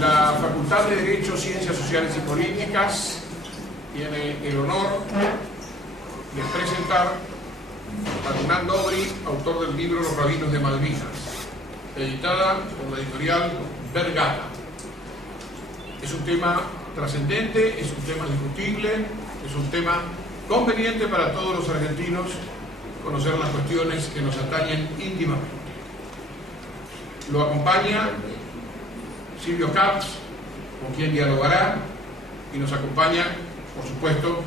La Facultad de Derecho, Ciencias Sociales y Políticas tiene el honor de presentar a Hernán Dobry, autor del libro Los Rabinos de Malvinas, editada por la editorial Vergata. Es un tema trascendente, es un tema discutible, es un tema conveniente para todos los argentinos conocer las cuestiones que nos atañen íntimamente. Lo acompaña Silvio Katz, con quien dialogará, y nos acompaña, por supuesto,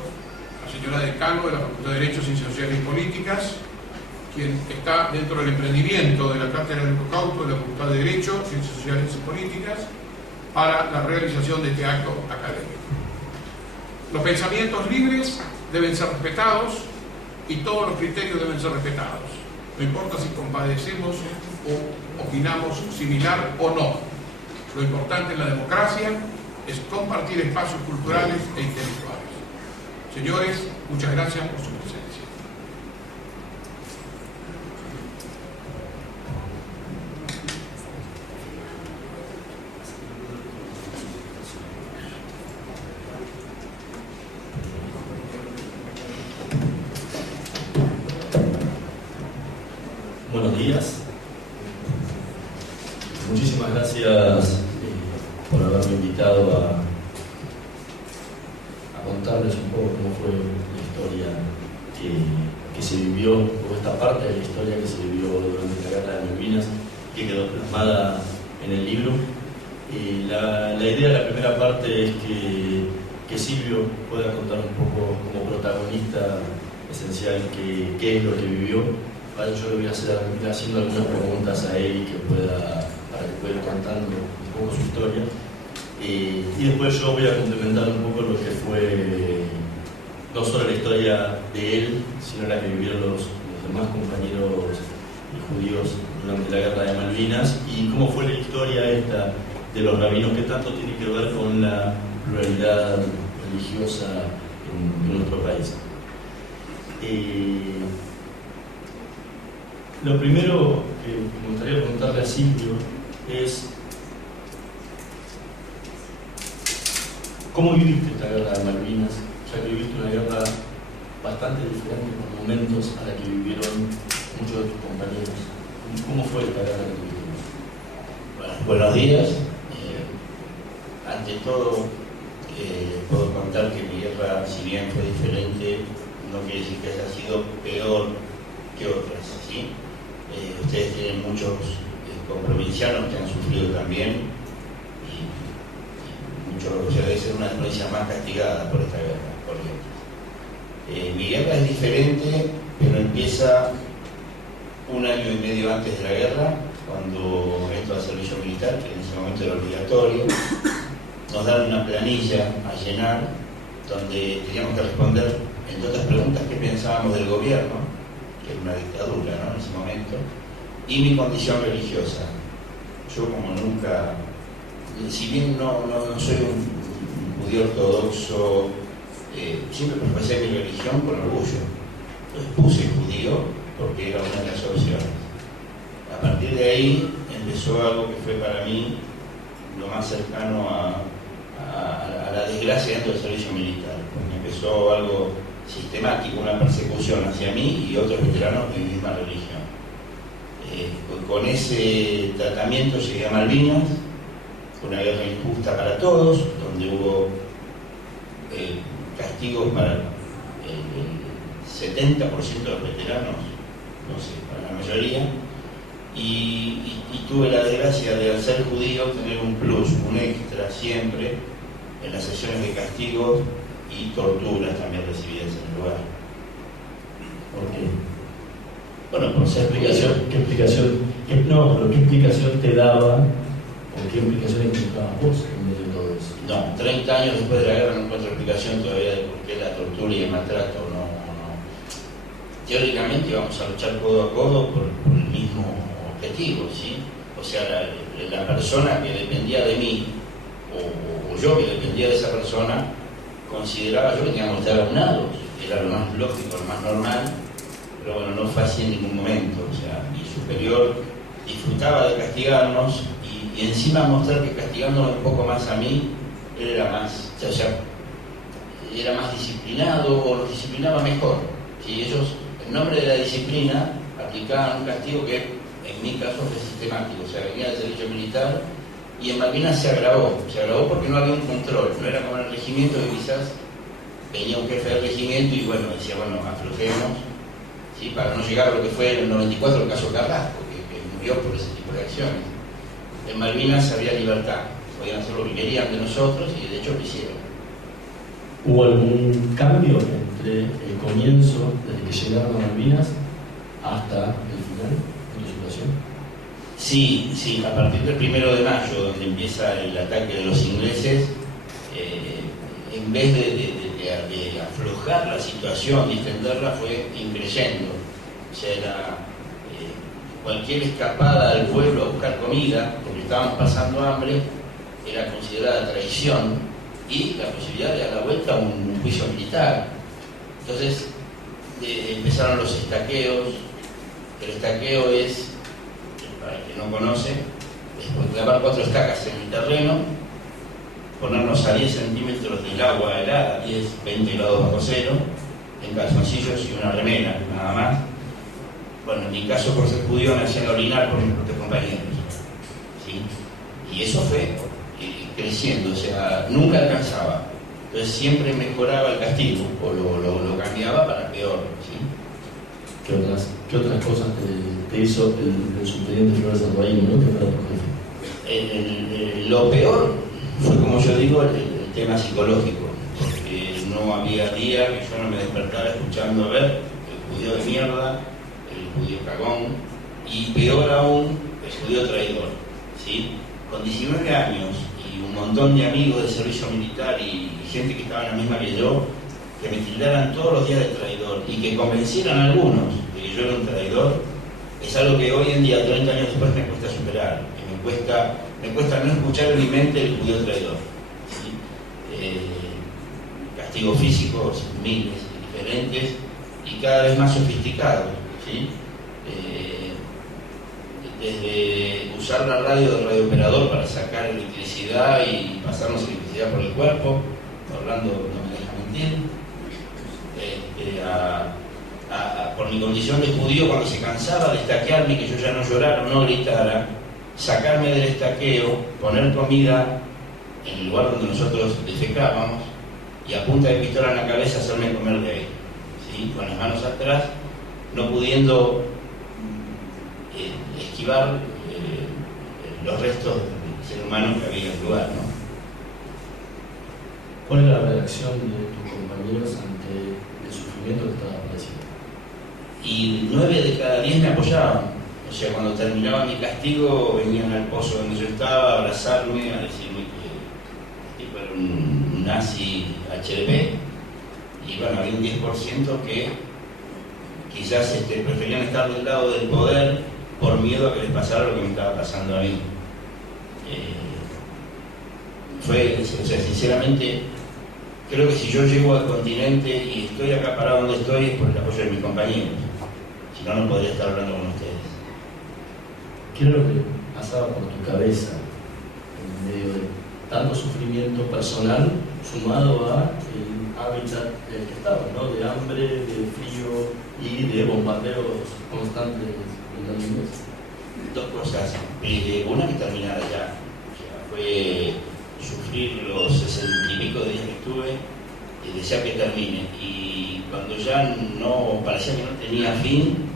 la señora decano de la Facultad de Derecho, Ciencias Sociales y Políticas, quien está dentro del emprendimiento de la Cátedra de Cauto de la Facultad de Derecho, Ciencias Sociales y Políticas, para la realización de este acto académico. Los pensamientos libres deben ser respetados y todos los criterios deben ser respetados. No importa si compadecemos o opinamos similar o no. Lo importante en la democracia es compartir espacios culturales e intelectuales. Señores, muchas gracias por su presencia. Buenos días. Muchísimas gracias por haberme invitado a contarles un poco cómo fue la historia que se vivió, o esta parte de la historia que se vivió durante la Guerra de Malvinas, que quedó plasmada en el libro. La idea de la primera parte es que Silvio pueda contar un poco como protagonista esencial qué es lo que vivió. Yo le voy a ir haciendo algunas preguntas a él para que pueda ir contando un poco su historia. Y después yo voy a complementar un poco lo que fue no solo la historia de él, sino la que vivieron los demás compañeros judíos durante la Guerra de Malvinas, y cómo fue la historia esta de los rabinos, que tanto tiene que ver con la pluralidad religiosa en nuestro país. Lo primero que me gustaría preguntarle a Silvio es ¿cómo viviste esta Guerra de Malvinas? Ya que viviste una guerra bastante diferente por momentos a la que vivieron muchos de tus compañeros. ¿Cómo fue esta guerra que tuvimos? Bueno, buenos días. Ante todo, puedo contar que mi guerra, si bien fue diferente, no quiere decir que haya sido peor que otras, ¿sí? Ustedes tienen muchos comprovincianos que han sufrido también, y muchos, debe ser una provincia más castigada por esta guerra, por ejemplo. Mi guerra es diferente, pero empieza un año y medio antes de la guerra, cuando entro al servicio militar, que en ese momento era obligatorio. Nos dan una planilla a llenar, donde teníamos que responder, entre otras preguntas, qué pensábamos del gobierno, que era una dictadura, ¿no?, en ese momento, y mi condición religiosa. Yo, como nunca, si bien no soy un judío ortodoxo, siempre profesé mi religión con orgullo. Entonces puse judío porque era una de las opciones. A partir de ahí empezó algo que fue para mí lo más cercano a la desgracia dentro del servicio militar, porque empezó algo sistemático, una persecución hacia mí y otros veteranos de mi misma religión. Con ese tratamiento llegué a Malvinas, una guerra injusta para todos, donde hubo castigos para el 70% de los veteranos, no sé, para la mayoría, y tuve la desgracia de, al ser judío, tener un plus, un extra siempre en las sesiones de castigos y torturas también recibidas en el lugar. ¿Por qué? Bueno, por ser ¿Qué explicación te daba, o qué implicación encontrabas vos en medio de todo eso? No, 30 años después de la guerra no encuentro explicación todavía de por qué la tortura y el maltrato no. Teóricamente íbamos a luchar codo a codo por el mismo objetivo, ¿sí? O sea, la persona que dependía de mí, o yo que dependía de esa persona, consideraba yo que teníamos que estar aunados, era lo más lógico, lo más normal, pero bueno, no fue así en ningún momento. O sea, mi superior disfrutaba de castigarnos y y encima mostrar que castigándome un poco más a mí, él era más, o sea, era más disciplinado o los disciplinaba mejor. Si ellos, en nombre de la disciplina, aplicaban un castigo que en mi caso fue sistemático, o sea, venía del servicio militar y en Malvinas se agravó porque no había un control, no era como en el regimiento que quizás venía un jefe del regimiento y bueno, decía, bueno, aflojemos, ¿sí? Para no llegar a lo que fue en el 94 el caso Carrasco, que murió por ese tipo de acciones. En Malvinas había libertad, podían hacer lo que querían de nosotros y de hecho lo hicieron. ¿Hubo algún cambio entre el comienzo, desde que llegaron a Malvinas, hasta el final de tu situación? Sí, a partir del 1 de mayo, donde empieza el ataque de los ingleses, en vez de aflojar la situación, distenderla, fue increyendo. O sea, era cualquier escapada al pueblo a buscar comida, porque estábamos pasando hambre, era considerada traición y la posibilidad de dar la vuelta a un juicio militar. Entonces empezaron los estaqueos. El estaqueo es, para el que no conoce, es clavar 4 estacas en el terreno, ponernos a 10 centímetros del agua helada, 10, 20 grados bajo cero, en calzoncillos y una remera, nada más. Bueno, en mi caso, por ser judío, me hacían orinar por mis propios compañeros, ¿sí? Y eso fue creciendo, o sea, nunca alcanzaba. Entonces siempre mejoraba el castigo, o lo cambiaba para peor, ¿sí? ¿Qué otras cosas te hizo el subteniente Flores Arbaíno, ¿no? Que fuera tu jefe? Lo peor fue, como yo digo, el tema psicológico, porque no había día que yo no me despertara escuchando a ver el judío de mierda, el judío cagón, y peor aún, el judío traidor, ¿sí? Con 19 años y un montón de amigos de servicio militar y gente que estaba en la misma que yo, que me tildaran todos los días de traidor y que convencieran a algunos de que yo era un traidor, es algo que hoy en día, 30 años después, me cuesta superar, me cuesta no escuchar en mi mente el judío traidor, ¿sí? Castigos físicos miles, diferentes y cada vez más sofisticados, ¿sí? Desde usar la radio del radiooperador para sacar electricidad y pasarnos electricidad por el cuerpo, Orlando no me deja mentir, por mi condición de judío, cuando se cansaba de estaquearme, que yo ya no llorara o no gritara, sacarme del estaqueo, poner comida en el lugar donde nosotros defecábamos y a punta de pistola en la cabeza hacerme comer de ahí, ¿sí? Con las manos atrás, no pudiendo esquivar los restos del ser humano que había en el lugar, ¿no? ¿Cuál era la reacción de tus compañeros ante el sufrimiento que estaba padeciendo? Y 9 de cada 10 me apoyaban. O sea, cuando terminaba mi castigo, venían al pozo donde yo estaba a abrazarme, a decirme que tipo era un nazi HDP. Y bueno, había un 10% que quizás preferían estar del lado del poder por miedo a que les pasara lo que me estaba pasando a mí. O sea, sinceramente, creo que si yo llego al continente y estoy acá parado donde estoy es por el apoyo de mis compañeros. Si no, no podría estar hablando con ustedes. ¿Qué era lo que pasaba por tu cabeza en medio de tanto sufrimiento personal sumado a el hábitat en el que estabas, ¿no? De hambre, de frío y de bombardeos constantes en la niñez? Dos cosas. Una que terminara ya. O sea, fue sufrir los 60 y pico de días que estuve y desear que termine. Y cuando ya no parecía que no tenía fin,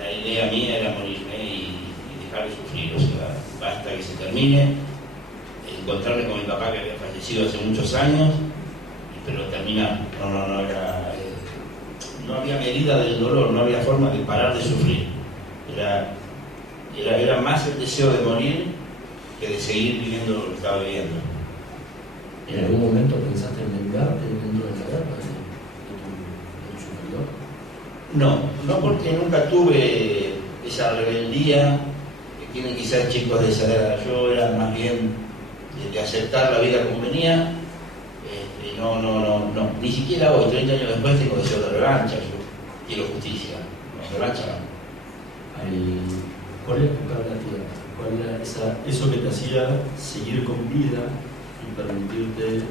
la idea mía era morirme y dejar de sufrir. O sea, basta que se termine. Encontrarme con mi papá que había fallecido hace muchos años, pero terminar. No había medida del dolor, no había forma de parar de sufrir. Era más el deseo de morir que de seguir viviendo lo que estaba viviendo. ¿En algún momento pensaste en vengarte dentro de la guerra de tu superior? No porque nunca tuve esa rebeldía que tienen quizás chicos de esa edad. Yo era más bien de aceptar la vida como venía. No, ni siquiera hoy, 30 años después, tengo deseo de revancha. Yo quiero justicia, no, revancha no. ¿Cuál es tu carga tierra? ¿Cuál era eso que te hacía seguir con vida y permitirte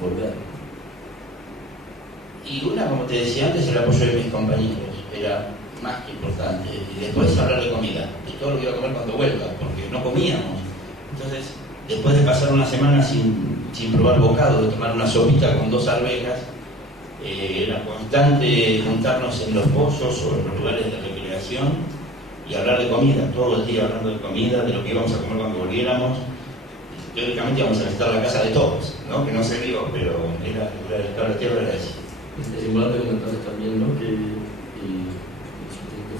volver? Y una, como te decía antes, el apoyo de mis compañeros era más que importante. Y después hablar de comida, de todo lo que iba a comer cuando vuelva, porque no comíamos. Entonces, después de pasar una semana sin probar bocado, de tomar una sopita con 2 arvejas, era constante juntarnos en los pozos o en los lugares de recreación y hablar de comida, todo el día hablando de comida, de lo que íbamos a comer cuando volviéramos. Teóricamente íbamos a visitar la casa de todos, ¿no? Que no se dio, pero la tierra era eso. Es importante comentarles también, ¿no? Que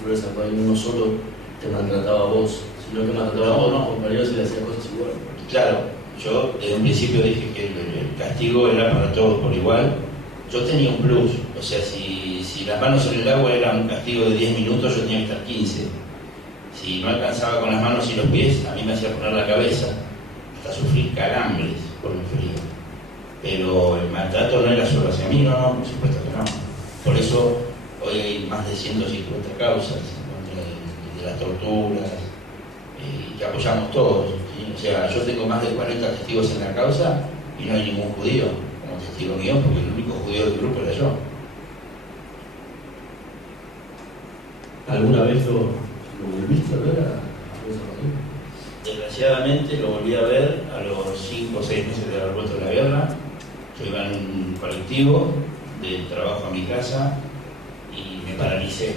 Flores Arpaio no solo te maltrataba a vos, sino que maltrataba a todos los compañeros y le hacía cosas igual. Claro, yo desde un principio dije que el castigo era para todos por igual. Yo tenía un plus, o sea, si las manos en el agua era un castigo de 10 minutos, yo tenía que estar 15. Si no alcanzaba con las manos y los pies, a mí me hacía poner la cabeza, hasta sufrir calambres por el frío. Pero el maltrato no era solo hacia mí, no, por supuesto que no. Por eso hoy hay más de 150 causas en contra de las torturas, que apoyamos todos, ¿sí? O sea, yo tengo más de 40 testigos en la causa y no hay ningún judío como testigo mío, porque el único judío del grupo era yo. ¿Alguna vez lo volviste a ver a Flores Arpaio? Desgraciadamente lo volví a ver a los 5 o 6 meses de haber vuelto de la guerra. Yo iba en un colectivo del trabajo a mi casa y me paralicé.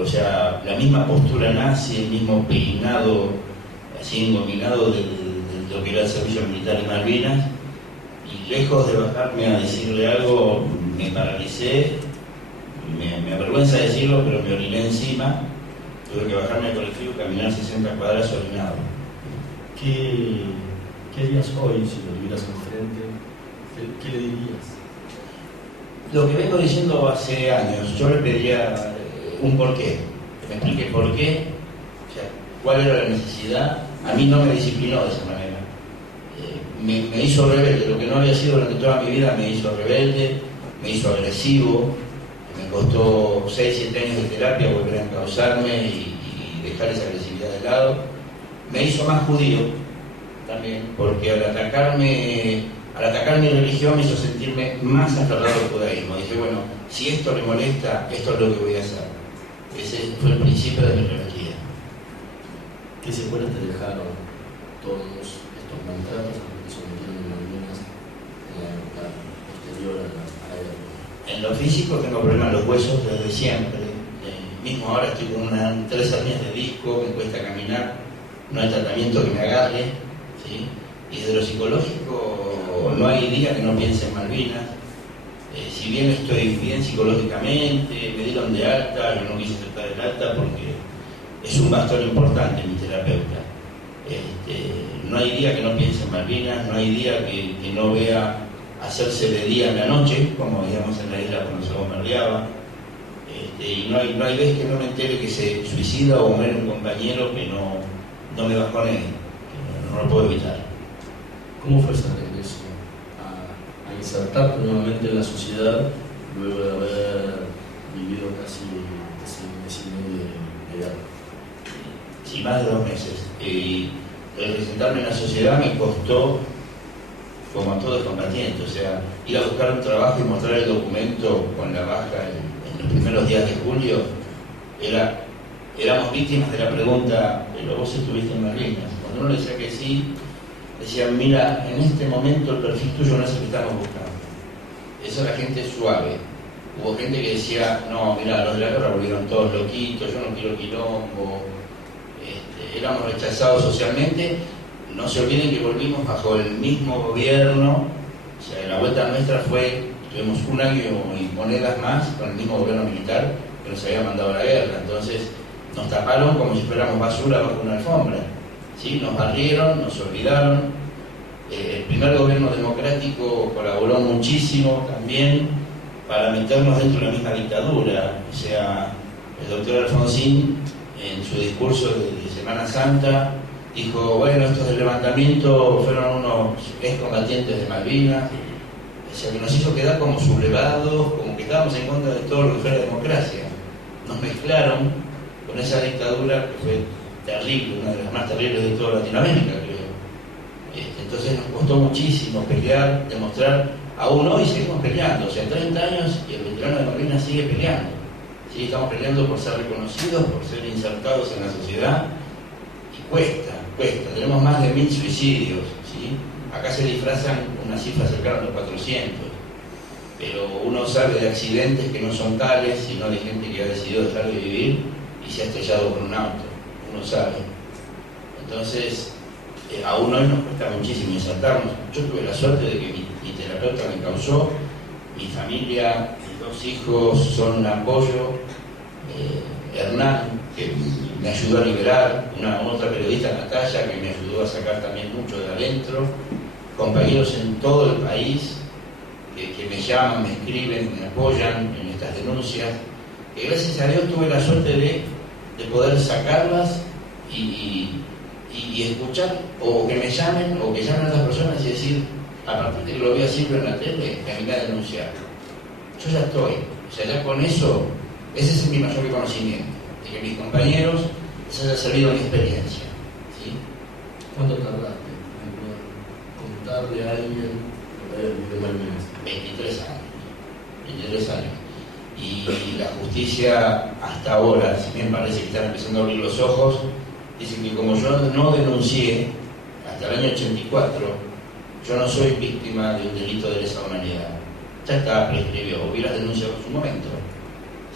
O sea, la misma postura nazi, el mismo peinado así engominado de lo que era el servicio militar y Malvinas, y lejos de bajarme a decirle algo, me paralicé. Me avergüenza decirlo, pero me oriné encima. Tuve que bajarme del colectivo y caminar 60 cuadras orinado. ¿Qué harías hoy si lo tuvieras enfrente? ¿Qué le dirías? Lo que vengo diciendo hace años, yo le pediría un porqué, que me explique por qué, o sea, cuál era la necesidad. A mí no me disciplinó de esa manera, me hizo rebelde. Lo que no había sido durante toda mi vida me hizo rebelde, me hizo agresivo. Me costó 6-7 años de terapia volver a encauzarme y dejar esa agresividad de lado. Me hizo más judío también, porque al atacar mi religión me hizo sentirme más aferrado al judaísmo. Dije, bueno, si esto le molesta, esto es lo que voy a hacer. Ese fue el principio de mi rebeldía. ¿Qué secuelas te dejaron todos estos maltratos a los que sometieron en Malvinas en la época posterior a la guerra? En lo físico tengo problemas en los huesos desde siempre. Mismo ahora estoy con 3 hernias de disco, me cuesta caminar, no hay tratamiento que me agarre, ¿sí? Y de lo psicológico no hay día que no piense en Malvinas. Si bien estoy bien psicológicamente, me dieron de alta, yo no quise aceptar el alta porque es un bastón importante mi terapeuta. No hay día que no piense en Malvinas, no hay día que no vea hacerse de día en la noche, como veíamos en la isla cuando se bombardeaba. Y no hay vez que no me entere que se suicida o muere un compañero que no me bajone, que no lo puedo evitar. ¿Cómo fue ese regreso a insertarte nuevamente en la sociedad luego de haber vivido casi un mes y medio de guerra? Sí, más de 2 meses. Y el presentarme en la sociedad me costó, como a todo combatiente, o sea, ir a buscar un trabajo y mostrar el documento con la baja en los primeros días de julio, éramos víctimas de la pregunta, ¿pero vos estuviste en Malvinas? Cuando uno le decía que sí, decían, mira, en este momento el perfil tuyo no es el que estamos buscando. Esa es la gente suave. Hubo gente que decía, no, mira, los de la guerra volvieron todos loquitos, yo no quiero quilombo. Éramos rechazados socialmente. No se olviden que volvimos bajo el mismo gobierno, o sea, la vuelta nuestra tuvimos 1 año y monedas más con el mismo gobierno militar que nos había mandado a la guerra. Entonces nos taparon como si fuéramos basura bajo una alfombra, ¿sí? Nos barrieron, nos olvidaron. El primer gobierno democrático colaboró muchísimo también para meternos dentro de la misma dictadura. O sea, el doctor Alfonsín en su discurso de Semana Santa dijo, bueno, estos del levantamiento fueron unos excombatientes de Malvinas. O sea, que nos hizo quedar como sublevados, como que estábamos en contra de todo lo que fuera democracia. Nos mezclaron con esa dictadura que fue terrible, una de las más terribles de toda Latinoamérica, creo. Entonces nos costó muchísimo pelear, demostrar, aún hoy seguimos peleando, o sea, 30 años y el veterano de Malvinas sigue peleando. Sí, estamos peleando por ser reconocidos, por ser insertados en la sociedad, y cuesta. Tenemos más de 1000 suicidios, ¿sí? Acá se disfrazan una cifra cercana a los 400, pero uno sabe de accidentes que no son tales, sino de gente que ha decidido dejar de vivir y se ha estrellado con un auto, uno sabe. Entonces, aún hoy nos cuesta muchísimo insertarnos. Yo tuve la suerte de que mi terapeuta me causó, mi familia, mis 2 hijos son un apoyo, Hernán, que me ayudó a liberar, otra periodista, Natalia, que me ayudó a sacar también mucho de adentro, compañeros en todo el país que me llaman, me escriben, me apoyan en estas denuncias, que gracias a Dios tuve la suerte de poder sacarlas y escuchar, o que me llamen, o que llamen a otras personas y decir, a partir de que lo veo siempre en la tele, me animé a denunciar. Yo ya estoy, o sea, ya con eso, ese es mi mayor reconocimiento, de que mis compañeros les haya servido mi experiencia. ¿Sí? ¿Cuánto tardaste en contarle a alguien de Malvinas? 23 años. Y la justicia hasta ahora, si bien parece que están empezando a abrir los ojos, dicen que como yo no denuncié hasta el año 84, yo no soy víctima de un delito de lesa humanidad. Ya está, prescribió, hubieras denunciado en su momento.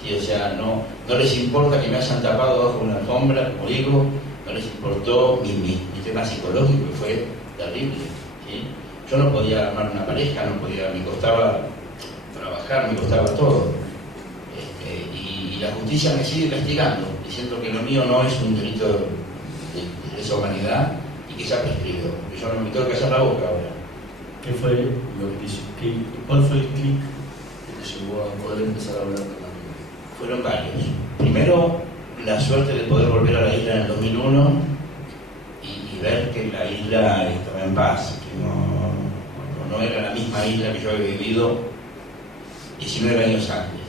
¿Sí? O sea, no les importa que me hayan tapado bajo una alfombra, como digo, no les importó mi tema psicológico, que fue terrible. ¿Sí? Yo no podía armar una pareja, me costaba trabajar, me costaba todo. Y la justicia me sigue castigando, diciendo que lo mío no es un delito de lesa humanidad y que ya prescribió. Que yo no me tengo que callar la boca ahora. ¿Qué fue lo que hizo? ¿Cuál fue el clic que te llevó a poder empezar a hablar con la vida? Fueron varios. Primero, la suerte de poder volver a la isla en el 2001 y ver que la isla estaba en paz, que no era la misma isla que yo había vivido 19 años antes.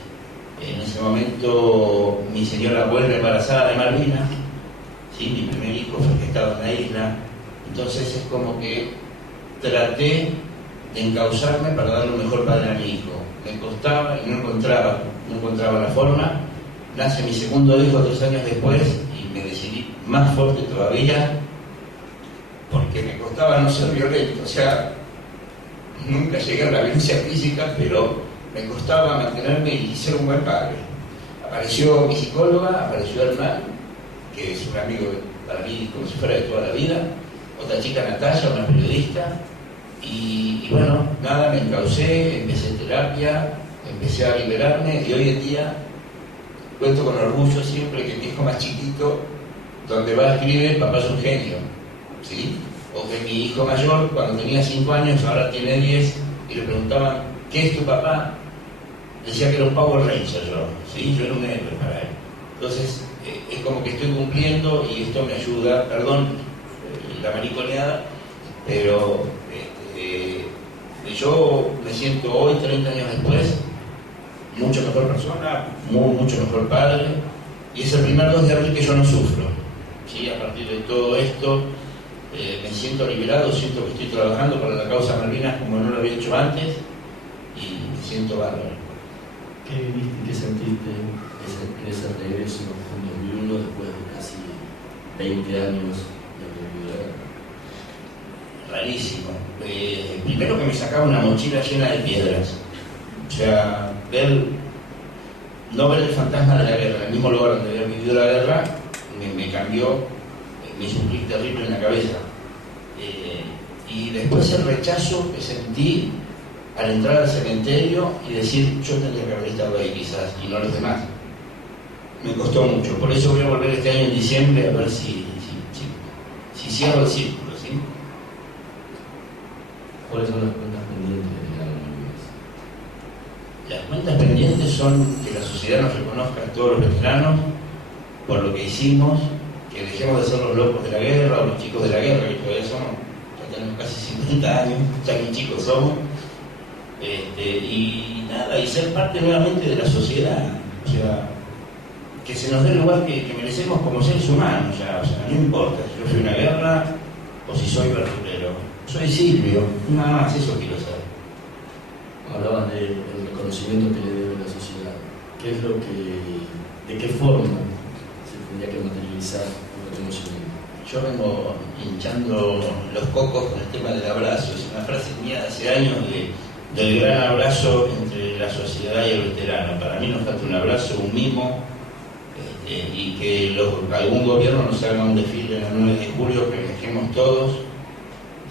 En ese momento mi señora vuelve embarazada de Malvinas, ¿sí? Mi primer hijo fue gestado en la isla, entonces es como que traté de encauzarme para darle un mejor padre a mi hijo. Me costaba y no encontraba la forma. Nace mi segundo hijo 3 años después y me decidí más fuerte todavía porque me costaba no ser violento. O sea, nunca llegué a la violencia física, pero me costaba mantenerme y ser un buen padre. Apareció mi psicóloga, apareció Hernán, que es un amigo para mí como si fuera de toda la vida, otra chica, Natalia, una periodista, y bueno, nada, me encaucé, empecé terapia, empecé a liberarme, y hoy en día cuento con orgullo siempre que mi hijo más chiquito, donde va a escribir, papá es un genio, ¿sí? O que mi hijo mayor, cuando tenía 5 años, ahora tiene 10, y le preguntaban, ¿qué es tu papá? Decía que era un Power Ranger yo, ¿sí? Yo era un héroe para él. Entonces, es como que estoy cumpliendo y esto me ayuda, perdón, la mariconeada, pero yo me siento hoy, 30 años después, mucho mejor persona, mucho mejor padre, y es el primer 2 de abril que yo no sufro, ¿sí? A partir de todo esto, me siento liberado, siento que estoy trabajando para la causa Malvinas como no lo había hecho antes, y me siento bárbaro. ¿Qué viviste y qué sentiste en ese regreso en 2001 después de casi 20 años de vida? Rarísimo. Primero que me sacaba una mochila llena de piedras. O sea, no ver el fantasma de la guerra, en el mismo lugar donde había vivido la guerra, me cambió, me hizo un clic terrible en la cabeza. Y después el rechazo que sentí al entrar al cementerio y decir, yo tendría que haber estado ahí quizás, y no los demás. Me costó mucho. Por eso voy a volver este año en diciembre a ver si cierro el círculo, ¿sí? ¿Cuáles son las cuentas pendientes de la Malvinas? Las cuentas pendientes son que la sociedad nos reconozca a todos los veteranos por lo que hicimos, que dejemos de ser los locos de la guerra o los chicos de la guerra, que todavía somos, ya tenemos casi 50 años, ya que chicos somos. Y nada, y ser parte nuevamente de la sociedad. O sea, que se nos dé el lugar que merecemos como seres humanos. O sea, no importa si yo soy una guerra o si soy verdulero. Soy Silvio, nada más, eso quiero saber. Hablabas del reconocimiento que le debe la sociedad. ¿Qué es lo que, de qué forma se tendría que materializar el reconocimiento? Yo vengo hinchando los cocos con el tema del abrazo. Es una frase mía de hace años del gran abrazo entre la sociedad y el veterano. Para mí nos falta un abrazo, un mimo, y que algún gobierno nos haga un desfile el 9 de julio, que festejemos todos,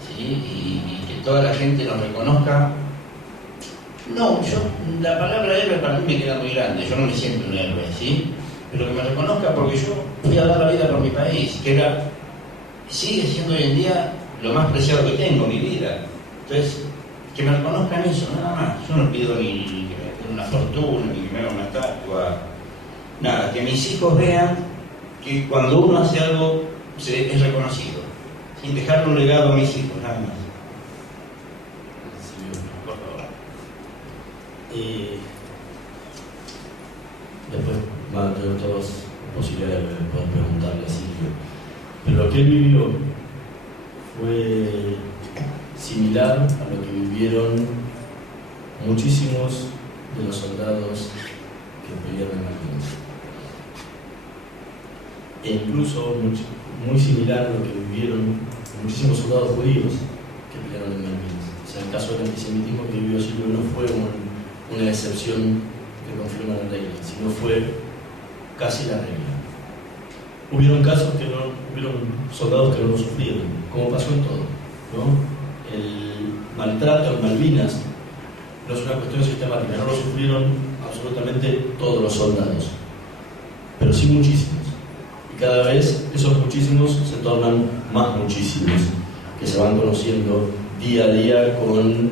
¿sí? Y que toda la gente nos reconozca. No, la palabra héroe para mí me queda muy grande. Yo no me siento un héroe, ¿sí? Pero que me reconozca porque yo fui a dar la vida por mi país, que sigue siendo hoy en día lo más preciado que tengo, mi vida. Entonces, que me reconozcan eso, nada más. Yo no pido ni que me den una fortuna, ni que me hagan una estatua, nada. Que mis hijos vean que cuando uno hace algo es reconocido, sin dejarle un legado a mis hijos, nada más. Sí, por favor. Después van a tener todos la posibilidad de poder preguntarle a Silvio. Pero lo que él vivió fue similar a lo que vivieron muchísimos de los soldados que pelearon en Malvinas. E incluso muy similar a lo que vivieron muchísimos soldados judíos que pelearon en Malvinas. O sea, el caso del antisemitismo que vivió Silvio no fue una excepción que confirma la regla, sino fue casi la regla. Hubieron casos hubieron soldados que no lo sufrieron, como pasó en todo, ¿no? El maltrato en Malvinas no es una cuestión sistemática, no lo sufrieron absolutamente todos los soldados, pero sí muchísimos. Y cada vez esos muchísimos se tornan más muchísimos, que se van conociendo día a día con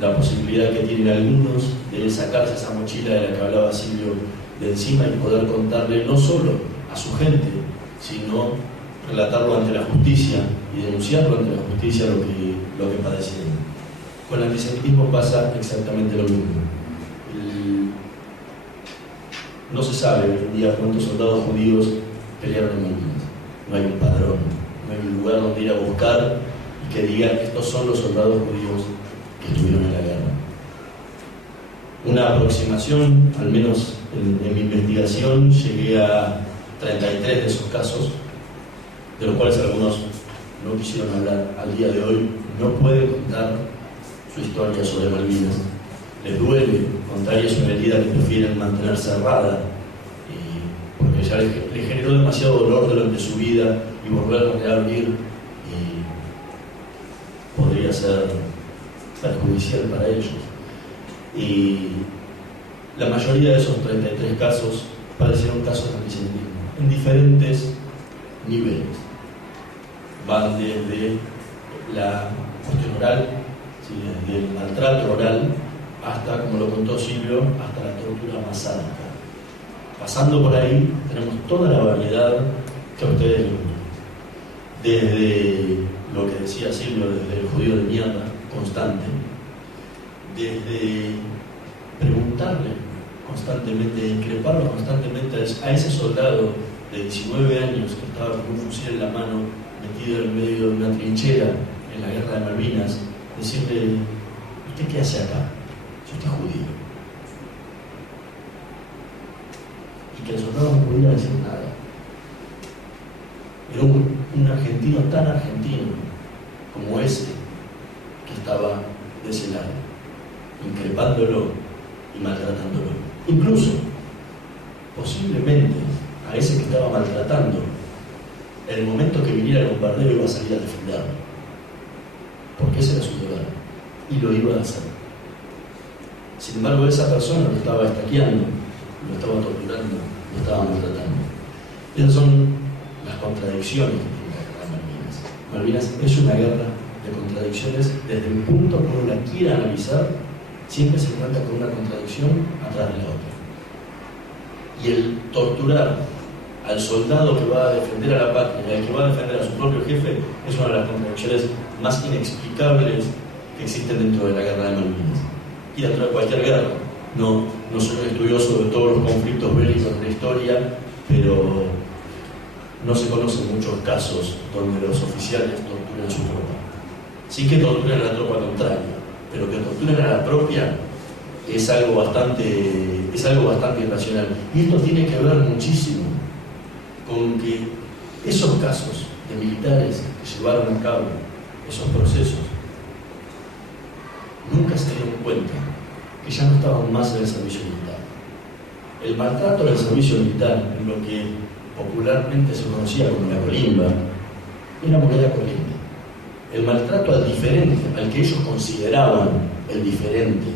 la posibilidad que tienen algunos de sacarse esa mochila de la que hablaba Silvio de encima y poder contarle no solo a su gente, sino relatarlo ante la justicia y denunciarlo ante la justicia lo que padecieron. Con el antisemitismo pasa exactamente lo mismo. No se sabe hoy en día cuántos soldados judíos pelearon en Malvinas. No hay un padrón, no hay un lugar donde ir a buscar y que digan estos son los soldados judíos que estuvieron en la guerra. Una aproximación, al menos en mi investigación, llegué a 33 de esos casos, de los cuales algunos no quisieron hablar al día de hoy, no pueden contar su historia sobre Malvinas. Les duele contar y es una herida que prefieren mantener cerrada, porque ya les generó demasiado dolor durante su vida y volverla a reabrir podría ser perjudicial para ellos. Y la mayoría de esos 33 casos parecieron casos de antisemitismo, en diferentes niveles. Van desde la cuestión oral, ¿sí? Desde el maltrato oral, hasta, como lo contó Silvio, hasta la tortura masádica. Pasando por ahí, tenemos toda la variedad que a ustedes les gusta. Desde lo que decía Silvio, desde el judío de mierda constante, desde preguntarle constantemente, increparlo constantemente a ese soldado de 19 años que estaba con un fusil en la mano, metido en medio de una trinchera en la guerra de Malvinas, decirle: ¿usted qué hace acá? Yo estoy judío. Y que el soldado no pudiera decir nada. Era un argentino tan argentino como ese que estaba de ese lado, increpándolo y maltratándolo. Incluso, posiblemente, a ese que estaba maltratando, en el momento que viniera el bombardeo iba a salir a defenderlo, porque ese era su deber, y lo iba a hacer. Sin embargo, esa persona lo estaba estaqueando, lo estaba torturando, lo estaba maltratando. Esas son las contradicciones que tiene la guerra de Malvinas. Malvinas es una guerra de contradicciones. Desde el punto que uno la quiera analizar, siempre se encuentra con una contradicción atrás de la otra. Y el torturar al soldado que va a defender a la patria y al que va a defender a su propio jefe es una de las contradicciones más inexplicables que existen dentro de la guerra de Malvinas. Y dentro de cualquier guerra. No soy un estudioso de todos los conflictos bélicos de la historia, pero no se conocen muchos casos donde los oficiales torturen a su tropa. Sí que torturan a la tropa contraria, pero que torturen a la propia es algo bastante irracional. Y esto tiene que ver muchísimo con que esos casos de militares que llevaron a cabo esos procesos nunca se dieron cuenta que ya no estaban más en el servicio militar. El maltrato del servicio militar, en lo que popularmente se conocía como la colimba, era moneda corriente. El maltrato al diferente, al que ellos consideraban el diferente,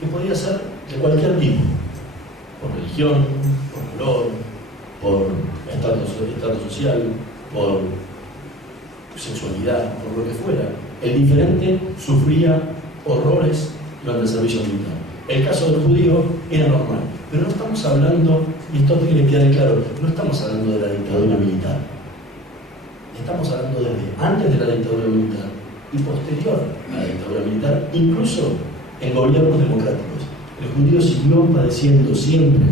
que podía ser de cualquier tipo, por religión, por color, por estatus social, por sexualidad, por lo que fuera. El diferente sufría horrores durante el servicio militar. El caso del judío era normal, pero no estamos hablando, y esto tiene que quedar claro, no estamos hablando de la dictadura militar. Estamos hablando desde antes de la dictadura militar y posterior a la dictadura militar, incluso en gobiernos democráticos. El judío siguió padeciendo siempre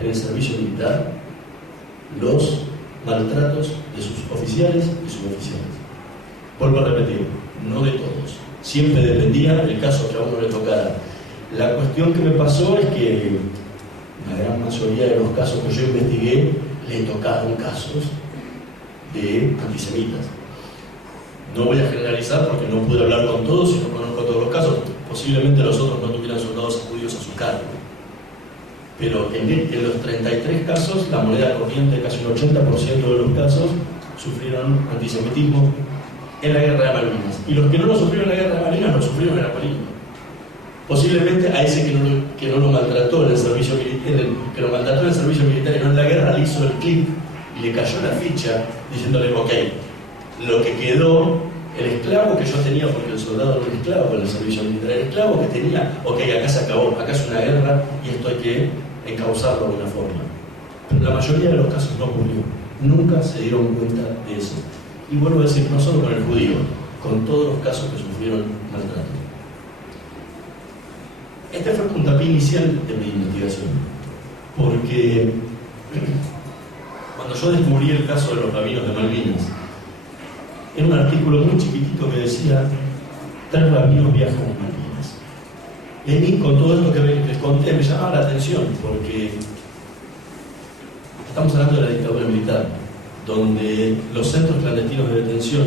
en el servicio militar los maltratos de sus oficiales y suboficiales. Vuelvo a repetir, no de todos. Siempre dependía del caso que a uno le tocara. La cuestión que me pasó es que la gran mayoría de los casos que yo investigué le tocaron casos de antisemitas. No voy a generalizar porque no pude hablar con todos y no conozco todos los casos. Posiblemente los otros no tuvieran soldados judíos a su cargo. Pero en los 33 casos, la moneda corriente, casi un 80% de los casos, sufrieron antisemitismo en la guerra de Malvinas. Y los que no lo sufrieron en la guerra de Malvinas, lo sufrieron en la colimba. Posiblemente a ese que no lo maltrató en el servicio militar, que lo maltrató en el servicio militar y no en la guerra, le hizo el clic y le cayó la ficha diciéndole, ok, lo que quedó, el esclavo que yo tenía, porque el soldado era un esclavo en el servicio militar, el esclavo que tenía, ok, acá se acabó, acá es una guerra y esto hay que encauzarlo de alguna forma. Pero la mayoría de los casos no ocurrió, nunca se dieron cuenta de eso. Y vuelvo a decir, no solo con el judío, con todos los casos que sufrieron maltrato. Este fue el puntapié inicial de mi investigación, porque cuando yo descubrí el caso de los rabinos de Malvinas, era un artículo muy chiquitito que decía 3 rabinos viajan a Malvinas. Y a mí, con todo esto que les conté, me llamaba la atención, porque estamos hablando de la dictadura militar, donde los centros clandestinos de detención,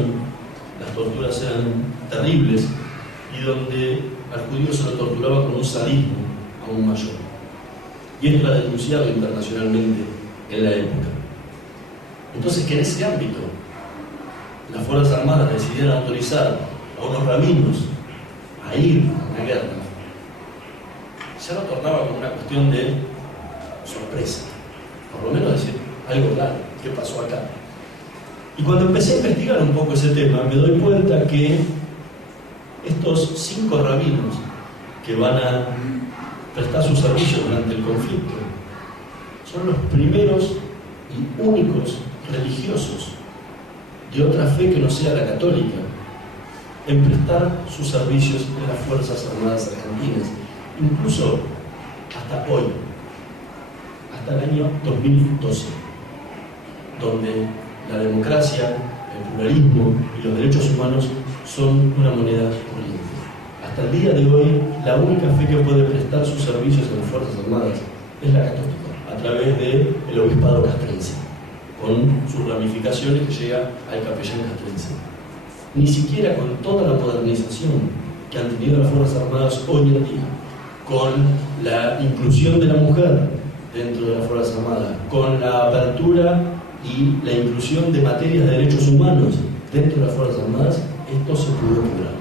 las torturas eran terribles, y donde al judío se lo torturaba con un sadismo aún mayor. Y esto era denunciado internacionalmente en la época. Entonces, que en ese ámbito las Fuerzas Armadas decidieran autorizar a unos rabinos a ir a una guerra, ya lo tornaba como una cuestión de sorpresa. Por lo menos decir algo claro, ¿qué pasó acá? Y cuando empecé a investigar un poco ese tema, me doy cuenta que estos 5 rabinos que van a prestar sus servicios durante el conflicto son los primeros y únicos religiosos de otra fe que no sea la católica en prestar sus servicios en las Fuerzas Armadas Argentinas, incluso hasta hoy, hasta el año 2012, donde la democracia, el pluralismo y los derechos humanos son una moneda corriente. Hasta el día de hoy, la única fe que puede prestar sus servicios en las Fuerzas Armadas es la católica, a través del obispado castrense, con sus ramificaciones que llega al capellán castrense. Ni siquiera con toda la modernización que han tenido las Fuerzas Armadas hoy en día, con la inclusión de la mujer dentro de las Fuerzas Armadas, con la apertura y la inclusión de materias de derechos humanos dentro de las Fuerzas Armadas, esto se pudo lograr.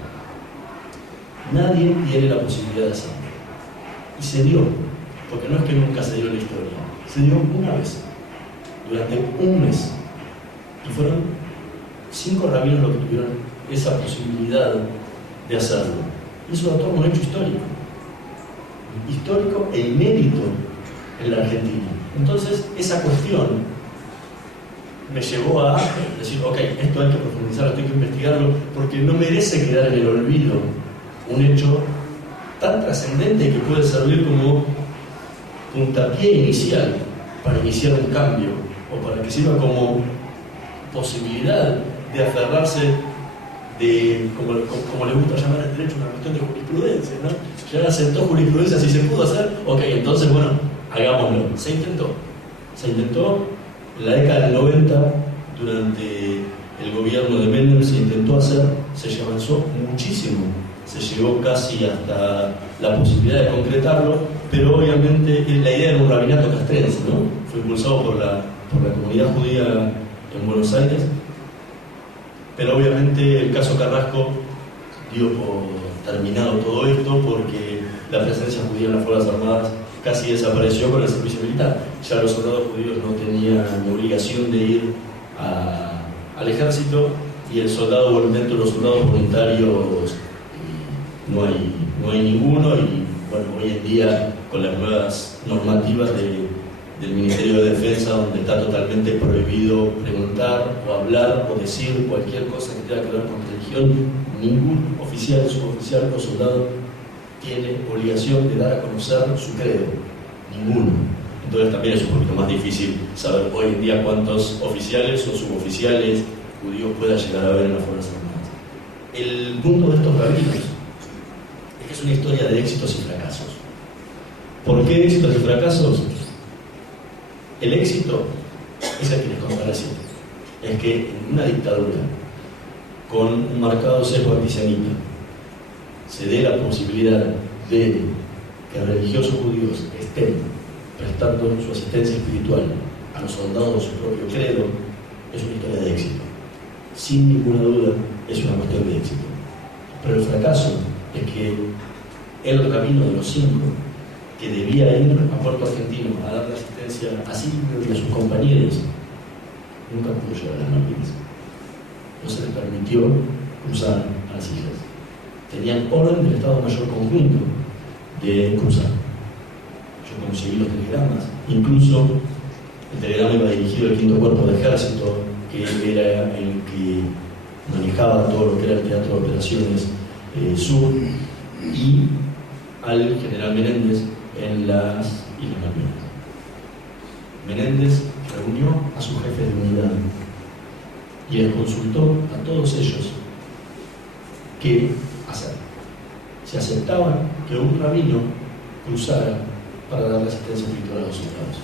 Nadie tiene la posibilidad de hacerlo. Y se dio, porque no es que nunca se dio en la historia, se dio una vez, durante un mes. Y fueron 5 rabinos los que tuvieron esa posibilidad de hacerlo. Y eso da todo un hecho histórico e inédito en la Argentina. Entonces, esa cuestión me llevó a decir, ok, esto hay que profundizarlo, esto hay que investigarlo, porque no merece quedar en el olvido un hecho tan trascendente que puede servir como puntapié inicial para iniciar un cambio o para que sirva como posibilidad de aferrarse de, como le gusta llamar al derecho, una cuestión de jurisprudencia, ¿no? Ya aceptó jurisprudencia, si se pudo hacer, ok, entonces bueno, hagámoslo. Se intentó en la década del 90, durante el gobierno de Menem, se intentó hacer, se avanzó muchísimo, se llegó casi hasta la posibilidad de concretarlo, pero obviamente la idea era un rabinato castrense, ¿no? Fue impulsado por la comunidad judía en Buenos Aires, pero obviamente el caso Carrasco dio por terminado todo esto porque la presencia judía en las Fuerzas Armadas casi desapareció con el servicio militar. Ya los soldados judíos no tenían la obligación de ir al ejército, y el soldado voluntario, los soldados voluntarios no hay ninguno, y bueno, hoy en día con las nuevas normativas del Ministerio de Defensa, donde está totalmente prohibido preguntar o hablar o decir cualquier cosa que tenga que ver con religión, ningún oficial, suboficial o soldado tiene obligación de dar a conocer su credo, ninguno. Entonces también es un poquito más difícil saber hoy en día cuántos oficiales o suboficiales judíos pueda llegar a haber en las Fuerzas Armadas. El punto de estos rabinos es que es una historia de éxitos y fracasos. ¿Por qué éxitos y fracasos? El éxito es el que les contaré siempre. Es que en una dictadura con un marcado sesgo antisemita se dé la posibilidad de que religiosos judíos estén prestando su asistencia espiritual a los soldados de su propio credo, es una historia de éxito. Sin ninguna duda es una cuestión de éxito. Pero el fracaso es que el camino de los 5 que debía ir a Puerto Argentino a darle asistencia a Silvio y a sus compañeros, nunca pudo llegar a las Malvinas. No se les permitió cruzar a las islas. Tenían orden del Estado Mayor Conjunto de cruzar. Yo conseguí los telegramas, incluso el telegrama iba dirigido al 5º Cuerpo de Ejército, que era el que manejaba todo lo que era el Teatro de Operaciones Sur, y al general Menéndez en las Islas Malvinas. Menéndez reunió a sus jefes de unidad y les consultó a todos ellos qué hacer. Si aceptaban que un rabino cruzara para darle asistencia espiritual a los soldados.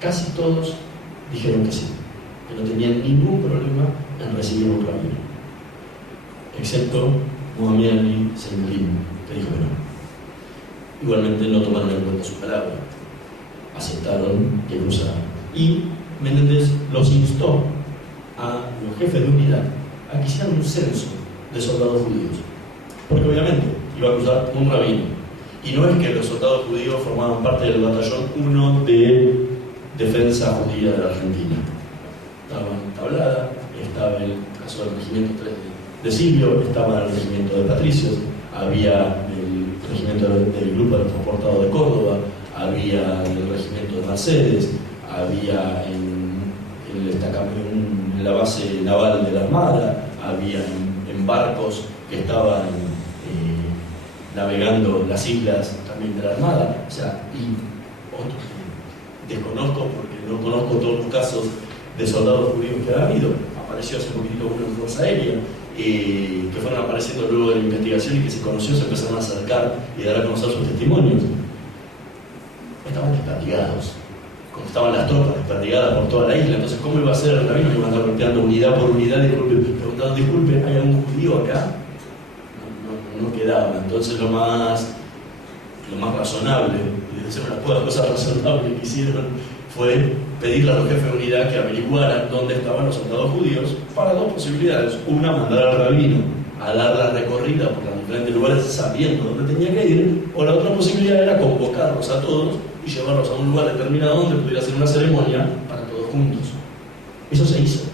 Casi todos dijeron que sí, que no tenían ningún problema en recibir un rabino, excepto Mohamed Ali Seymour, que dijo que no. Igualmente no tomaron en cuenta su palabra, aceptaron que cruzaran. Y Menéndez los instó a los jefes de unidad a que hicieran un censo de soldados judíos, porque obviamente iba a cruzar un rabino, y no es que los soldados judíos formaban parte del batallón 1 de defensa judía de la Argentina. Estaba en Tablada, estaba el caso del regimiento 3 de Silvio, estaba el regimiento de Patricios, había el regimiento del grupo de transportado de Córdoba, había el regimiento de Mercedes, había en la base naval de la Armada, había en barcos que estaban navegando las islas también de la Armada, o sea, y otros que desconozco porque no conozco todos los casos de soldados judíos que ha habido. Apareció hace poquitito uno en Fuerza Aérea, que fueron apareciendo luego de la investigación y que se conoció, se empezaron a acercar y dar a conocer sus testimonios. Estaban desperdigados, como estaban las tropas desperdigadas por toda la isla. Entonces, ¿cómo iba a ser el rabino? Iban a estar golpeando unidad por unidad y preguntando, disculpe, ¿hay algún judío acá? No quedaba. Entonces lo más razonable, y de ser una de las cosas razonables que hicieron, fue pedirle a los jefes de unidad que averiguaran dónde estaban los soldados judíos, para dos posibilidades. Una, mandar al rabino a dar la recorrida por los diferentes lugares sabiendo dónde tenía que ir, o la otra posibilidad era convocarlos a todos y llevarlos a un lugar determinado donde pudiera hacer una ceremonia para todos juntos. Eso se hizo.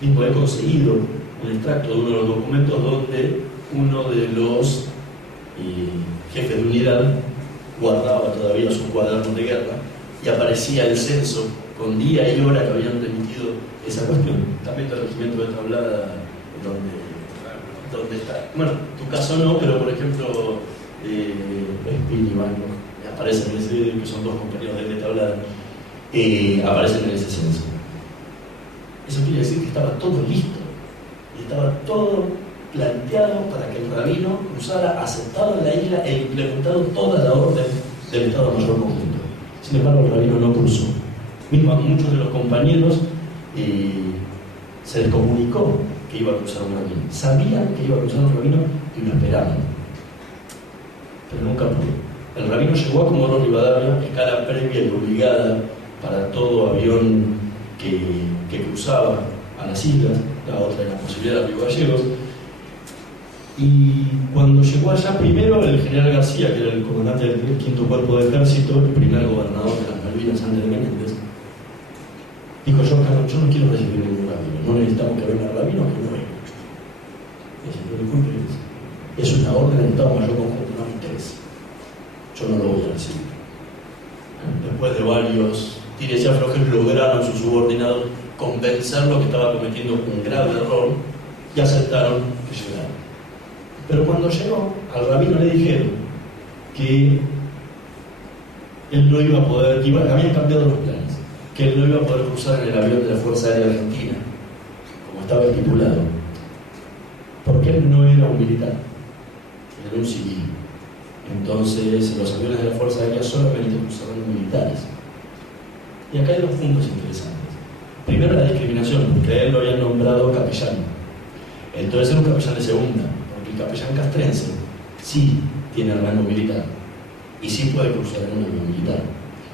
Mismo he conseguido un extracto de uno de los documentos donde uno de los jefes de unidad guardaba todavía sus cuadernos de guerra y aparecía el censo con día y hora que habían remitido esa cuestión. También del regimiento de Tablada, donde está. Bueno, tu caso no, pero por ejemplo, Espín y Banco aparecen en ese video, que son dos compañeros de Tablada. aparecen en ese censo. Eso quiere decir que estaba todo listo, y estaba todo planteado para que el rabino cruzara, aceptado en la isla e implementado toda la orden del Estado Mayor Conjunto. Sin embargo, el rabino no cruzó. Mismo a muchos de los compañeros se les comunicó que iba a cruzar un rabino. Sabían que iba a cruzar un rabino y lo esperaban. Pero nunca pudo. El rabino llegó a Comodoro Rivadavia, escala previa y obligada para todo avión que cruzaba a las islas. La otra era la posibilidad de Río Gallegos. Y cuando llegó allá, primero el general García, que era el comandante del 5º Cuerpo de Ejército, el primer gobernador de las Malvinas antes de Menéndez, dijo: yo no quiero recibir ningún rabino, no necesitamos que venga el rabino, que no venga. Es una orden del Estado Mayor Conjunto, no me interesa. Yo no lo voy a recibir. Después de varios tires y aflojes, lograron sus subordinados convencerlo que estaba cometiendo un grave error y aceptaron que llegara. Pero cuando llegó, al rabino le dijeron que él no iba a poder, habían cambiado los planes, que él no iba a poder cruzar en el avión de la Fuerza Aérea Argentina, como estaba estipulado, porque él no era un militar, era un civil. Entonces, los aviones de la Fuerza Aérea solamente cruzaban militares. Y acá hay dos puntos interesantes. Primero, la discriminación, porque a él lo habían nombrado capellán. Entonces era un capellán de segunda, porque el capellán castrense sí tiene rango militar y sí puede cruzar en un avión militar.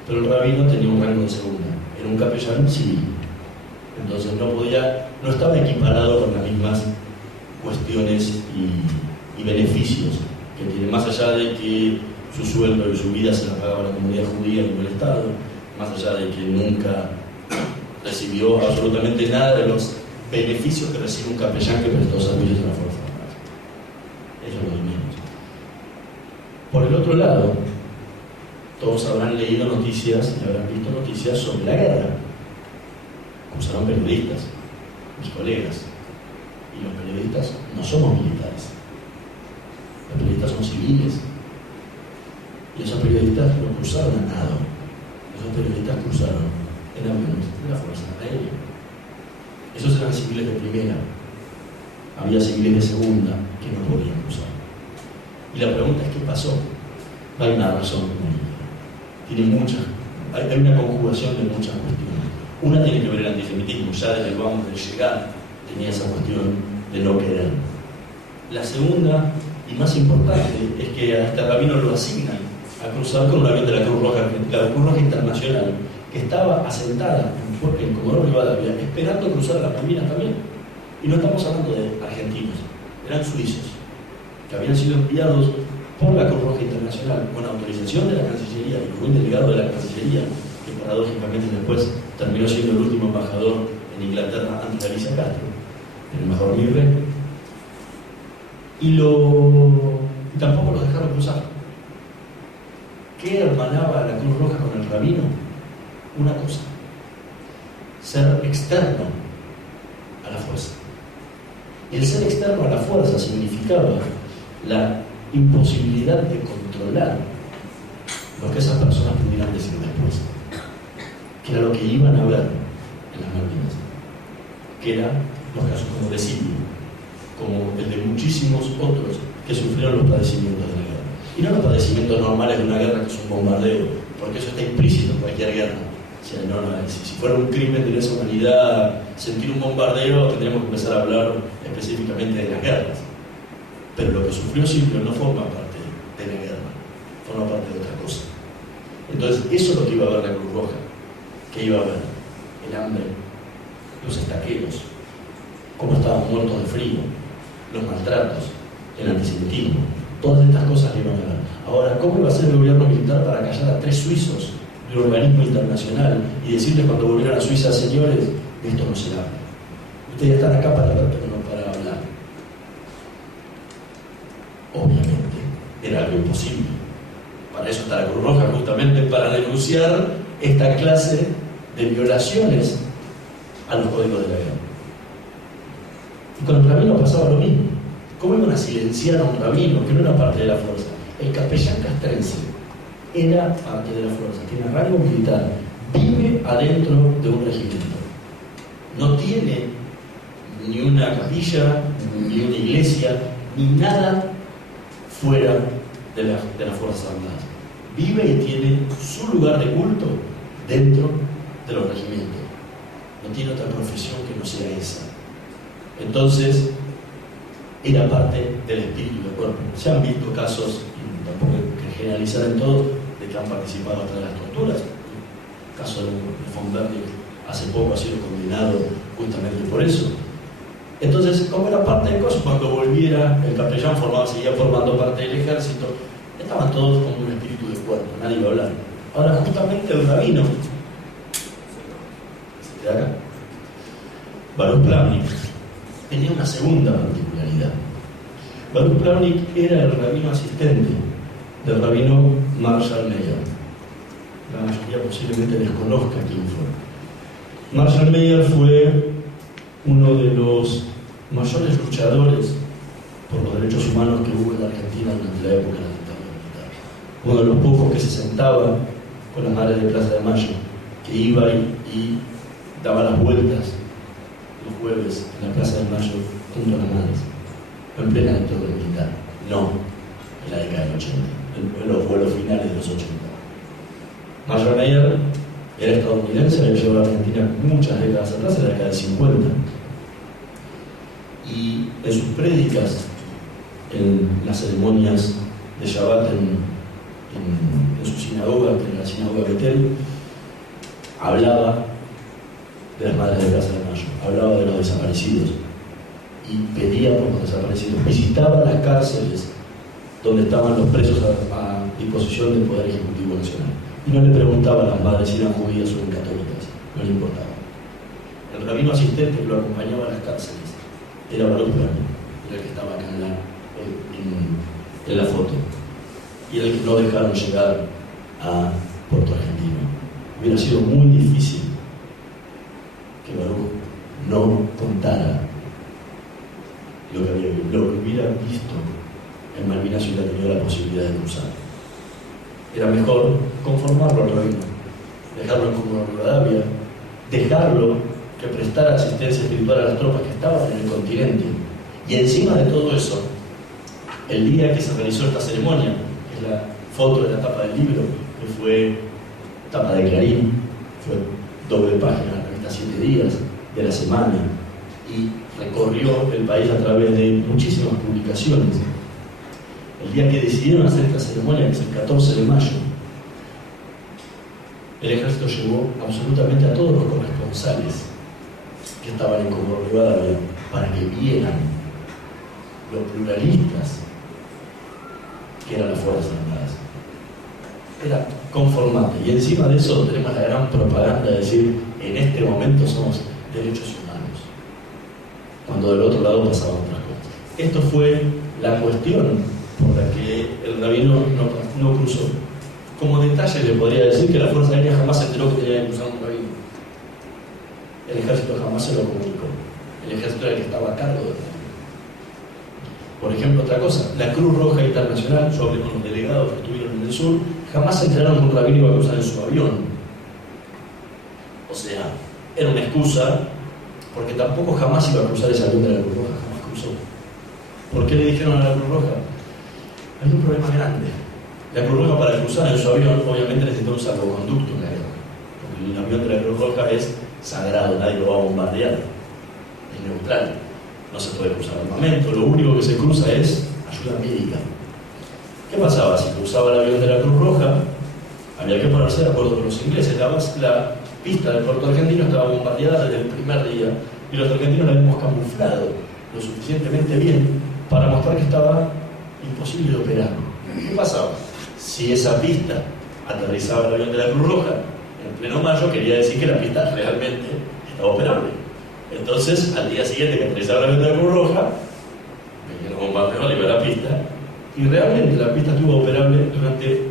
Pero el rabino tenía un rango de segunda, era un capellán civil. Entonces no estaba equiparado con las mismas cuestiones y beneficios que tiene, más allá de que su sueldo y su vida se la pagaba la comunidad judía y no el Estado, más allá de que nunca recibió absolutamente nada de los beneficios que recibe un capellán que prestó servicios a la Fuerza Armada. Eso es lo de menos. Por el otro lado, todos habrán leído noticias y habrán visto noticias sobre la guerra. Usaron periodistas, mis colegas. Y los periodistas no somos militares. Los periodistas son civiles. Y esos periodistas no cruzaron a nado. Esos periodistas cruzaron en aviones de la Fuerza Aérea. Esos eran civiles de primera. Había civiles de segunda que no podían cruzar. Y la pregunta es: ¿qué pasó? No hay una razón. Hay una conjugación de muchas cuestiones. Una tiene que ver el antisemitismo. Ya desde el vamos de llegar tenía esa cuestión de no querer. La segunda y más importante es que a este rabino lo asignan a cruzar con un avión de la Cruz Roja Internacional, que estaba asentada en Comodoro Rivadavia, esperando cruzar las Malvinas también. Y no estamos hablando de argentinos, eran suizos, que habían sido enviados por la Cruz Roja Internacional con autorización de la Cancillería y con un delegado de la Cancillería, que paradójicamente después terminó siendo el último embajador en Inglaterra antes de Alicia Castro, el embajador Mirre, y tampoco los dejaron cruzar. ¿Qué hermanaba la Cruz Roja con el rabino? Una cosa: ser externo a la fuerza. El ser externo a la fuerza significaba la imposibilidad de controlar lo que esas personas pudieran decir después, que era lo que iban a ver en las Malvinas, que eran los casos como de Silvio, como el de muchísimos otros que sufrieron los padecimientos de la guerra. Y no los padecimientos normales de una guerra, que es un bombardeo, porque eso está implícito en cualquier guerra. O sea, si fuera un crimen de lesa humanidad sentir un bombardeo, tendríamos que empezar a hablar específicamente de las guerras. Pero lo que sufrió Silvio no forma parte de la guerra, forma parte de otra cosa. Entonces, eso es lo que iba a ver la Cruz Roja. ¿Qué iba a ver? El hambre, los estaqueos, cómo estaban muertos de frío, los maltratos, el antisemitismo. Todas estas cosas le iban a ver. Ahora, ¿cómo iba a ser el gobierno militar para callar a 3 suizos del organismo internacional y decirles cuando volvieran a Suiza: señores, de esto no se habla? Ustedes están acá para ver, pero no para hablar. Obviamente, era algo imposible. Para eso está la Cruz Roja, justamente para denunciar esta clase de violaciones a los códigos de la guerra. Y con el rabino pasaba lo mismo. ¿Cómo iban a silenciar a un rabino que no era parte de la fuerza? El capellán castrense era parte de la fuerza, tiene rango militar, vive adentro de un regimiento. No tiene ni una capilla, ni una iglesia, ni nada fuera de las Fuerzas Armadas. Vive y tiene su lugar de culto dentro de los regimientos. No tiene otra profesión que no sea esa. Entonces, era parte del espíritu del cuerpo. Se han visto casos, y tampoco hay que generalizar en todo, de que han participado hasta de las torturas. El caso de von Berling hace poco ha sido condenado justamente por eso. Entonces, como era parte del cosas, cuando volviera el capellán seguía formando parte del ejército, estaban todos como un espíritu de cuerpo, nadie iba a hablar. Ahora, justamente el rabino, de acá, Baruch Plavnik, tenía una segunda particularidad. Baruch Plavnik era el rabino asistente del rabino Marshall Meyer. La mayoría posiblemente desconozca quién fue. Marshall Meyer fue uno de los mayores luchadores por los derechos humanos que hubo en la Argentina durante la época de la dictadura militar. Uno de los pocos que se sentaba con las madres de Plaza de Mayo, que iba y daba las vueltas los jueves en la Plaza de Mayo junto a las madres, en plena dictadura militar, no en la década del 80, en los vuelos finales de los 80. Marshall Meyer era estadounidense, había llegado a la Argentina muchas décadas atrás, en la década del 50. Y en sus prédicas, en las ceremonias de Shabbat en su sinagoga, en la sinagoga Betel, hablaba de las madres de Plaza de Mayo, hablaba de los desaparecidos y pedía por los desaparecidos. Visitaba las cárceles donde estaban los presos a disposición del Poder Ejecutivo Nacional. Y no le preguntaba a las madres si eran judías o eran católicas, no le importaba. El rabino asistente que lo acompañaba a las cárceles era Baruch Plavnik, era el que estaba acá en la foto, y era el que no dejaron llegar a Puerto Argentino. Hubiera sido muy difícil que Baruch no contara lo que hubiera visto en Malvinas si hubiera tenido la posibilidad de cruzar. Era mejor conformarlo al rabino, dejarlo en Comodoro Rivadavia, dejarlo que prestara asistencia espiritual a las tropas que estaban en el continente. Y encima de todo eso, el día que se realizó esta ceremonia, que es la foto de la tapa del libro, que fue tapa de Clarín, fue doble página, la revista 7 días de la semana, y recorrió el país a través de muchísimas publicaciones. El día que decidieron hacer esta ceremonia, que es el 14 de mayo, el ejército llevó absolutamente a todos los corresponsales que estaban en Comodoro Rivadavia para que vieran los pluralistas que eran las Fuerzas Armadas. Era conformante. Y encima de eso tenemos la gran propaganda de decir, en este momento somos derechos humanos, cuando del otro lado pasaban otras cosas. Esto fue la cuestión por la que el rabino no cruzó. Como detalle le podría decir que la Fuerza Aérea jamás se enteró que tenía que cruzar un rabino. El ejército jamás se lo comunicó. El ejército era el que estaba a cargo del rabino. Por ejemplo, otra cosa, la Cruz Roja Internacional, yo hablé con los delegados que estuvieron en el sur, jamás se enteraron que un rabino iba a cruzar en su avión. O sea, era una excusa, porque tampoco jamás iba a cruzar ese avión de la Cruz Roja, jamás cruzó. ¿Por qué le dijeron a la Cruz Roja? Hay un problema grande. La Cruz Roja, para cruzar en su avión, obviamente necesita un salvoconducto en la guerra, porque el avión de la Cruz Roja es sagrado, nadie lo va a bombardear, es neutral, no se puede cruzar armamento, lo único que se cruza es ayuda médica. ¿Qué pasaba? Si cruzaba el avión de la Cruz Roja, había que ponerse de acuerdo con los ingleses. La pista del puerto argentino estaba bombardeada desde el primer día y los argentinos la habíamos camuflado lo suficientemente bien para mostrar que estaba imposible de operar. ¿Qué pasaba? Si esa pista aterrizaba el avión de la Cruz Roja en pleno mayo, quería decir que la pista realmente estaba operable. Entonces, al día siguiente que aterrizaba el avión de la Cruz Roja, venía los bombardeos, iba a la pista, y realmente la pista estuvo operable durante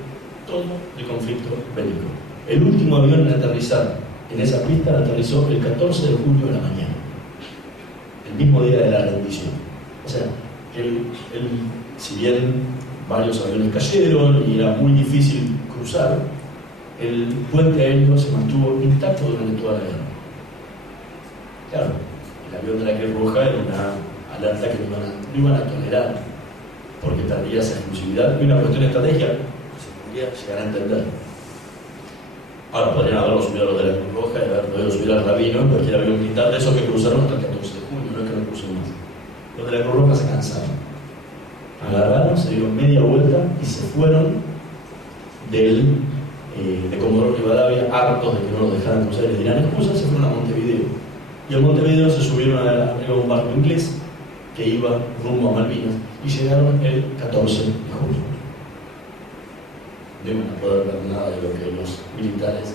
todo el conflicto bélico. El último avión en aterrizar en esa pista aterrizó el 14 de julio de la mañana, el mismo día de la rendición. O sea, si bien varios aviones cayeron y era muy difícil cruzar, el puente aéreo se mantuvo intacto durante toda la guerra. Claro, el avión de la Cruz Roja era una alerta que no iban a tolerar, porque perdía esa exclusividad, y una cuestión de estrategia que se podría llegar a entender. Ahora, podrían haberlo subido a los de la Cruz Roja y haber podido subir al Rabino en cualquier avión militar de esos que cruzaron hasta el 14 de junio, no es que no cruzó más. Los de la Cruz Roja se cansaron. Agarraron, se dieron media vuelta y se fueron de Comodoro Rivadavia, hartos de que no los dejaran cruzar y les dieran excusas, se fueron a Montevideo. Y a Montevideo se subieron arriba de un barco inglés que iba rumbo a Malvinas y llegaron el 14 de julio. No iban a poder ver nada de lo que los militares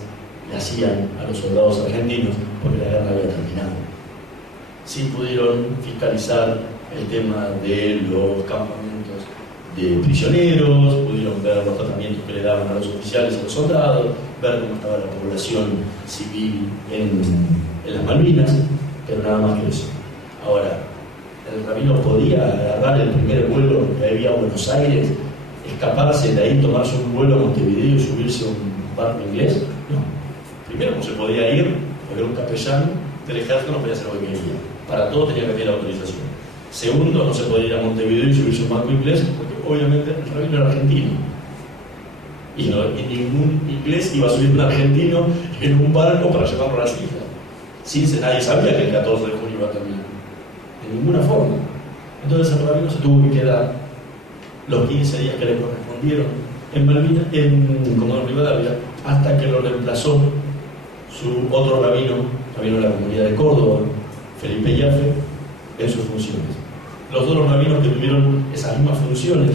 le hacían a los soldados argentinos porque la guerra había terminado. Sí pudieron fiscalizar el tema de los campamentos de prisioneros, pudieron ver los tratamientos que le daban a los oficiales y a los soldados, ver cómo estaba la población civil en las Malvinas, pero nada más que eso. Ahora, el rabino podía agarrar el primer vuelo que había a Buenos Aires, escaparse de ahí, tomarse un vuelo a Montevideo y subirse a un barco inglés. No. Primero no se podía ir, porque era un capellán del ejército, no podía hacer lo que quería. Para todo tenía que pedir autorización. Segundo, no se podía ir a Montevideo y subirse a un barco inglés, porque obviamente el rabino era argentino. Y ningún inglés iba a subir un argentino en un barco para llevarlo a las islas. Nadie sabía que el 14 de junio iba a terminar. De ninguna forma. Entonces el rabino se tuvo que quedar los 15 días que le correspondieron en Malvinas, en Comodoro Rivadavia, hasta que lo reemplazó su otro rabino de la comunidad de Córdoba, Felipe Yaffe, en sus funciones. Los dos rabinos que tuvieron esas mismas funciones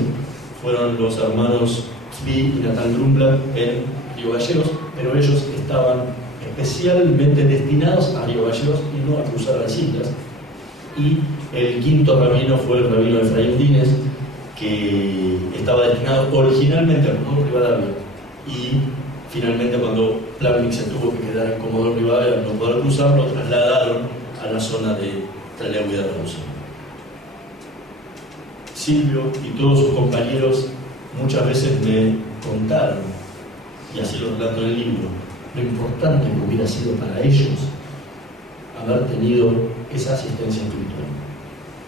fueron los hermanos Tzvi y Natán Grumblat en Río Gallegos, pero ellos estaban especialmente destinados a Río Gallegos y no a cruzar las islas. Y el quinto rabino fue el rabino Efraín Dínez, que estaba destinado originalmente a Comodoro Rivadavia, y finalmente cuando Plavnik se tuvo que quedar en Comodoro Rivadavia no poder cruzar, lo trasladaron a la zona de Trelew y de Rousa. Silvio y todos sus compañeros muchas veces me contaron, y así lo relato en el libro, lo importante que hubiera sido para ellos haber tenido esa asistencia espiritual,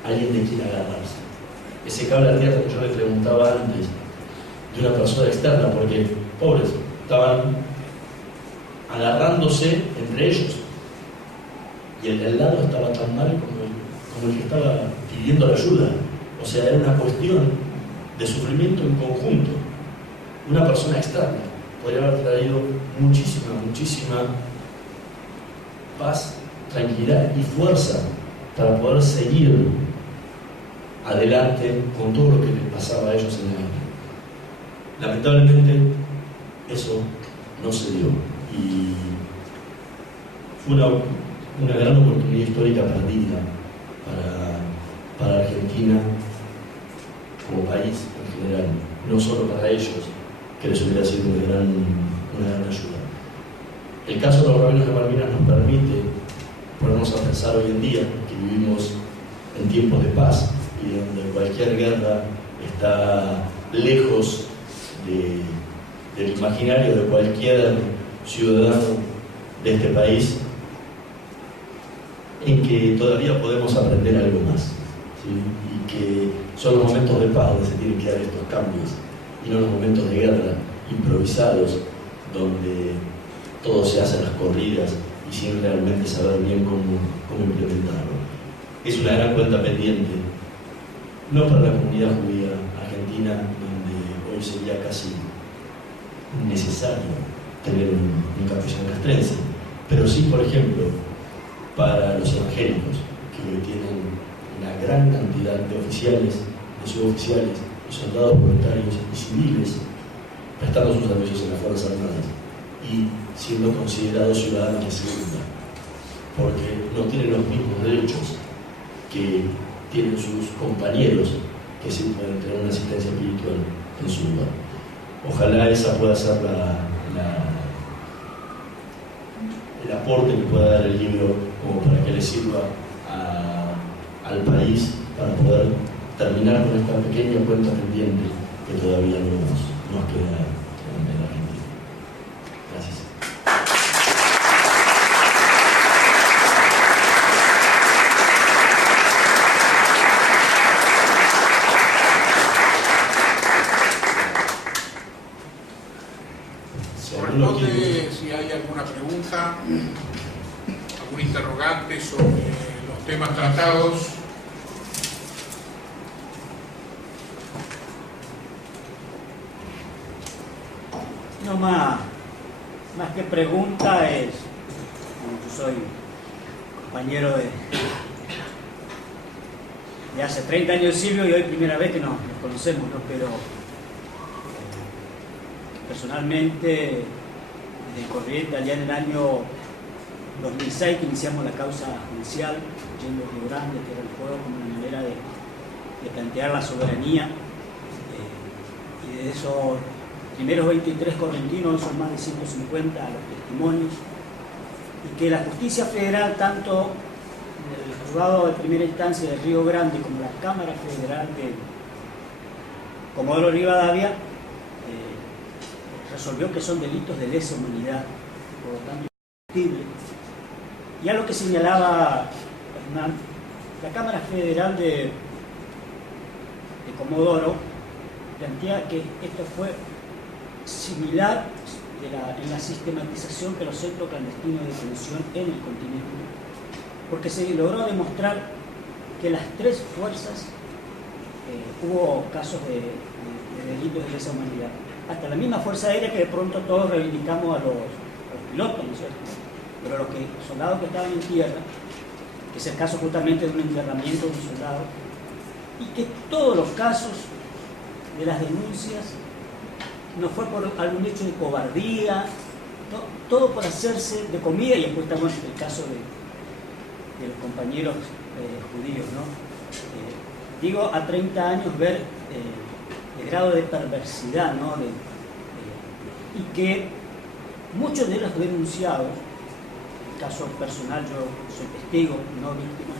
alguien de quien agarrarse. Ese cable a tierra que yo le preguntaba antes, de una persona externa, porque pobres, estaban agarrándose entre ellos, y el del lado estaba tan mal como el que estaba pidiendo la ayuda. O sea, era una cuestión de sufrimiento en conjunto. Una persona externa podría haber traído muchísima paz, tranquilidad y fuerza para poder seguir adelante con todo lo que les pasaba a ellos en la guerra. Lamentablemente, eso no se dio. Y fue una gran oportunidad histórica perdida para Argentina como país en general, no solo para ellos, que les hubiera sido una gran ayuda. El caso de los rabinos de Malvinas nos permite ponernos a pensar hoy en día que vivimos en tiempos de paz y donde cualquier guerra está lejos del imaginario de cualquier ciudadano de este país, en que todavía podemos aprender algo más, ¿sí? Y que son los momentos de paz donde se tienen que dar estos cambios y no los momentos de guerra improvisados donde todo se hace a las corridas y sin realmente saber bien cómo implementarlo. Es una gran cuenta pendiente, no para la comunidad judía argentina, donde hoy sería casi necesario tener un capellán castrense, pero sí, por ejemplo, para los evangélicos, que hoy tienen una gran cantidad de oficiales, de suboficiales, y soldados voluntarios y civiles prestando sus servicios en las Fuerzas Armadas y siendo considerados ciudadanos de segunda, porque no tienen los mismos derechos que tienen sus compañeros que sí pueden tener una asistencia espiritual en su lugar. Ojalá esa pueda ser el aporte que pueda dar el libro como para que le sirva al país para poder terminar con esta pequeña cuenta pendiente que todavía nos queda en la Argentina. Gracias. Corresponde si hay alguna pregunta, algún interrogante sobre los temas tratados. No, más que pregunta es, yo soy compañero de hace 30 años de Silvio y hoy primera vez que nos conocemos, ¿no? Pero personalmente desde Corrientes, allá en el año 2006 que iniciamos la causa judicial, yendo a Río Grande, que era el juego como una manera de plantear la soberanía, y de esos primeros 23 correntinos son más de 150 los testimonios, y que la justicia federal, tanto el juzgado de primera instancia de Río Grande como la Cámara Federal de Comodoro Rivadavia, resolvió que son delitos de lesa humanidad, por lo tanto imposible. Y a lo que señalaba Hernán, la Cámara Federal de Comodoro plantea que esto fue similar en la sistematización de los centros clandestinos de detención en el continente, porque se logró demostrar que las tres fuerzas hubo casos de delitos de lesa humanidad. Hasta la misma Fuerza Aérea, que de pronto todos reivindicamos a los pilotos, ¿no es cierto? Pero los soldados que estaban en tierra, que es el caso justamente de un enterramiento de un soldado, y que todos los casos de las denuncias no fue por algún hecho de cobardía, todo por hacerse de comida, y después estamos en el caso de los compañeros judíos, ¿no? Digo, a 30 años ver el grado de perversidad, ¿no? Y que muchos de los denunciados, en el caso personal yo soy testigo, no víctima,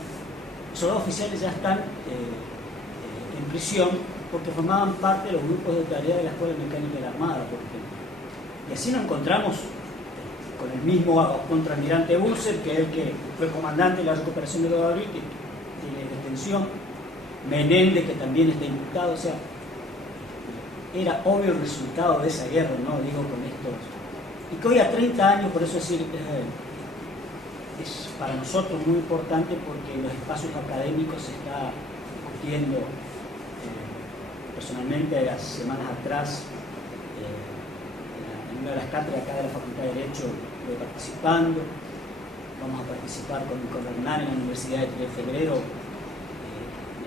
esos dos oficiales ya están en prisión porque formaban parte de los grupos de tarea de la Escuela Mecánica de la Armada, y así nos encontramos con el mismo contraalmirante Urser, que es el que fue comandante de la recuperación de Gabriel, que tiene detención, Menéndez, que también está imputado. O sea, era obvio el resultado de esa guerra, ¿no? Digo, con estos. Y que hoy a 30 años, por eso decir, es para nosotros muy importante, porque en los espacios académicos se está discutiendo. Personalmente, hace semanas atrás, en una de las cátedras acá de la Facultad de Derecho, estoy participando. Vamos a participar con Hernán en la Universidad de febrero,